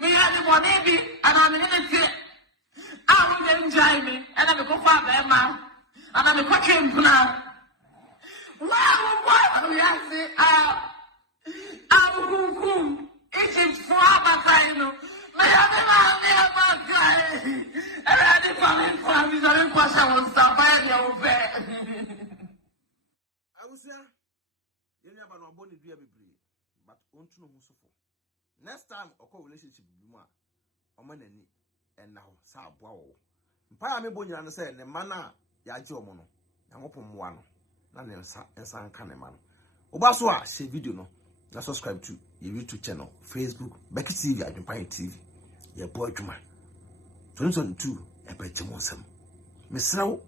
Me have the money and I'm in it. I will enjoy me and I'm a good father, man. And I'm a coaching now. Wow, we are saying, I'm cool. It is for our time. Me have the money and my guy. And I didn't come for me, so I was surviving your bed. But next time a relationship with me, omanani and now sa bow. Mpaya me bonya na say ne mana ya je omo no. Yankopon moa no. Na ne nsa kan man. Oba so a share video no. Na subscribe to your YouTube channel, Facebook, Becky TV, Adwenepahene TV. Your boy Juma. 2022 e betim onsam. Mesrawo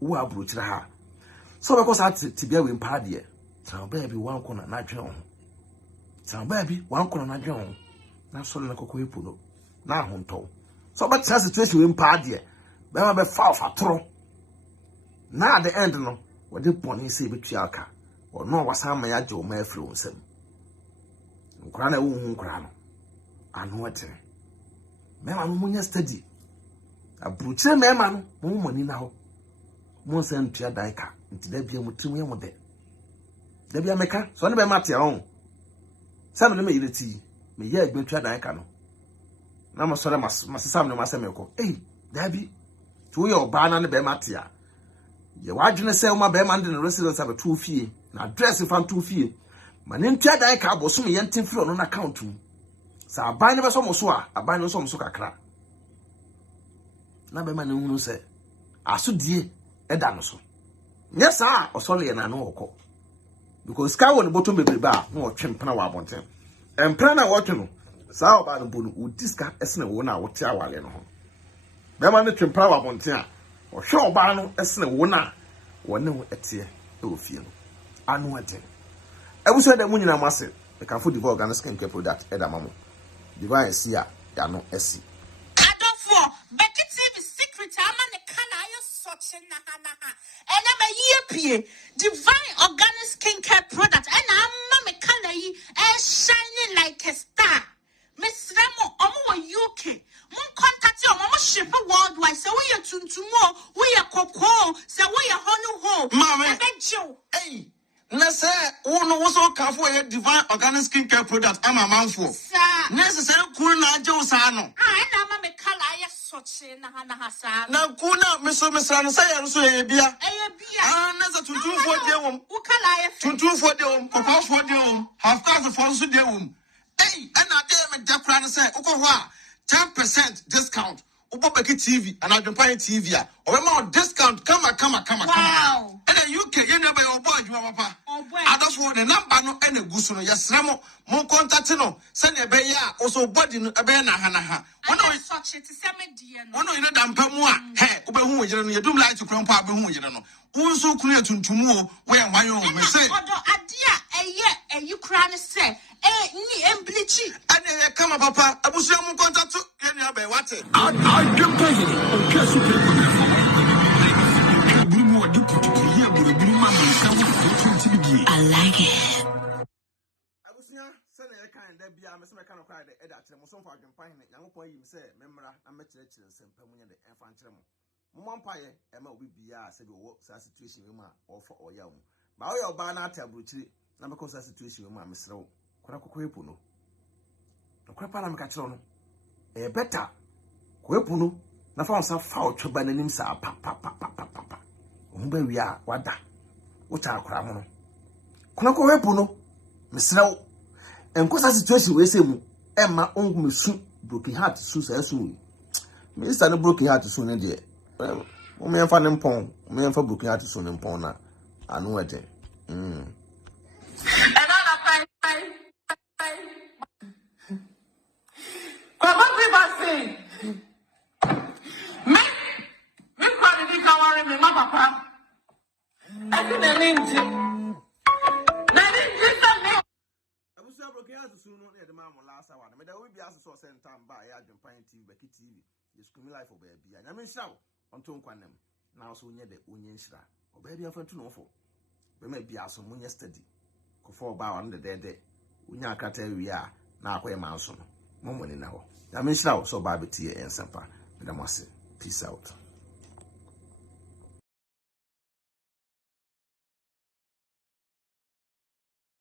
wo abrochira ha. So because I tibia we mpa de. Tell baby one corner na dwen ho. Tell baby one corner na dwen ho. Na so na kokko epu no. Na honto. So but situation we mpa de. Be ma be fa toro. Na at the end no, we dey poni say betua aka. Or no wasan ma ya je o ma afiri onsam. Nkra na wo hu nkra no. Anu atere. Me ma mo nya study. Abruche me ma no, mo moni na ho. Mo san tua dan ka. Nti da bia mutum ye mo de. Da bia meka, so ne be mate on. Sam ne me yireti, me ye agbe tua dan ka no. Na mo so le masesam ne masem ko. Da bi. To ye oba na ne be mate a. Ye wadwene se uma be man de residence abeto fie, na address fan to fie. Ma ne tua dan ka aboso me ye ntin firi no na account mu. Sa aban ne be so mo so a, aban no so mo so kakra. Na be man ne hunu se asodie eda no so. Yes, sir, or solely and I know. Because Sky on the bottom baby bar, no chimpana wabonte. And Prana watching, Sao about the bull would discuss as no one out tower. Beman the chimpana wabonte, or show barno as no one, one no at here, no feel. I know what I was said that when I must say, the can food devour Ghana skin care product, Edamamo. Divine Sia, Dano Essie. I don't for Becky TV secret, I'm on the canal, such a and I'm a year divine organic skincare product, and I'm a color shining like a star. Miss Ramo, Omo UK, Moon contact your mama ship worldwide. So we are tomorrow, we are cocoa, so we are honey home. Mamma, hey, let's say, oh no, what's all for a divine organic skincare product. I'm a man for. Sir, necessary cool na Joe Sano. I am a color, yes, so Na kuna misra no say ya so ye bia. Ah na za tuntumfo de wom. Tuntumfo de wom, kokofo de wom, half caste for so de wom. Hey, and I dey me dekra no say ukọ ho a 10% discount. Ubobeki TV and Adwenepahene TV a. Obema discount come. Wow. And the UK you never your boy adwuma papa. Ados for the number no ene gusu no yesre mo contact no send e be ya also body no e be na ha. Ono such it se me die no. Ono ina dampa mu a he obehu wo yire no yedum light kran pa abehu wo yire no. Wo nso kunu etuntumu o we enwan yo me say. Odo ade a you kra ne se ni emblichi. Ane ye kama papa abusu mu contact ye ne abe wate. Adwenepahene okasu pe. I like it. Abusia send a kind of be a Miss Mechanical cry the edit and some for Adwenepahene. Young point you say, Memra, and Metchich and Pemunia the Infantry. Mumpire, Emma will be a said what situation or for or young. Bow your banner tabuchi, number cause situation with my Miss Row. Quapuno. The Crapana Catron. A better. Quapuno. Na found some foul to ban him, sir. Papa. Umbe we are, what da? What are cramono? Konako Wepuno, Miss Row. And cause situation we say, Emma, own soon broken heart soon. Minister no broken heart soon, dear. Me and Fanning Pong, me and for broken heart soon in Pona. I know it. Last hour, I will be asked to send time by Adwenepahene TV, Becky TV, the screaming life of baby. And I mean, shout on Tonquanem, now so near the Union Shra, or baby of to know for. We may be asked some yesterday. Before bow under the day, Nkrataa we are now where Manson. No money now. I mean, shout so Bible tea and Sampa, and I must say, peace out.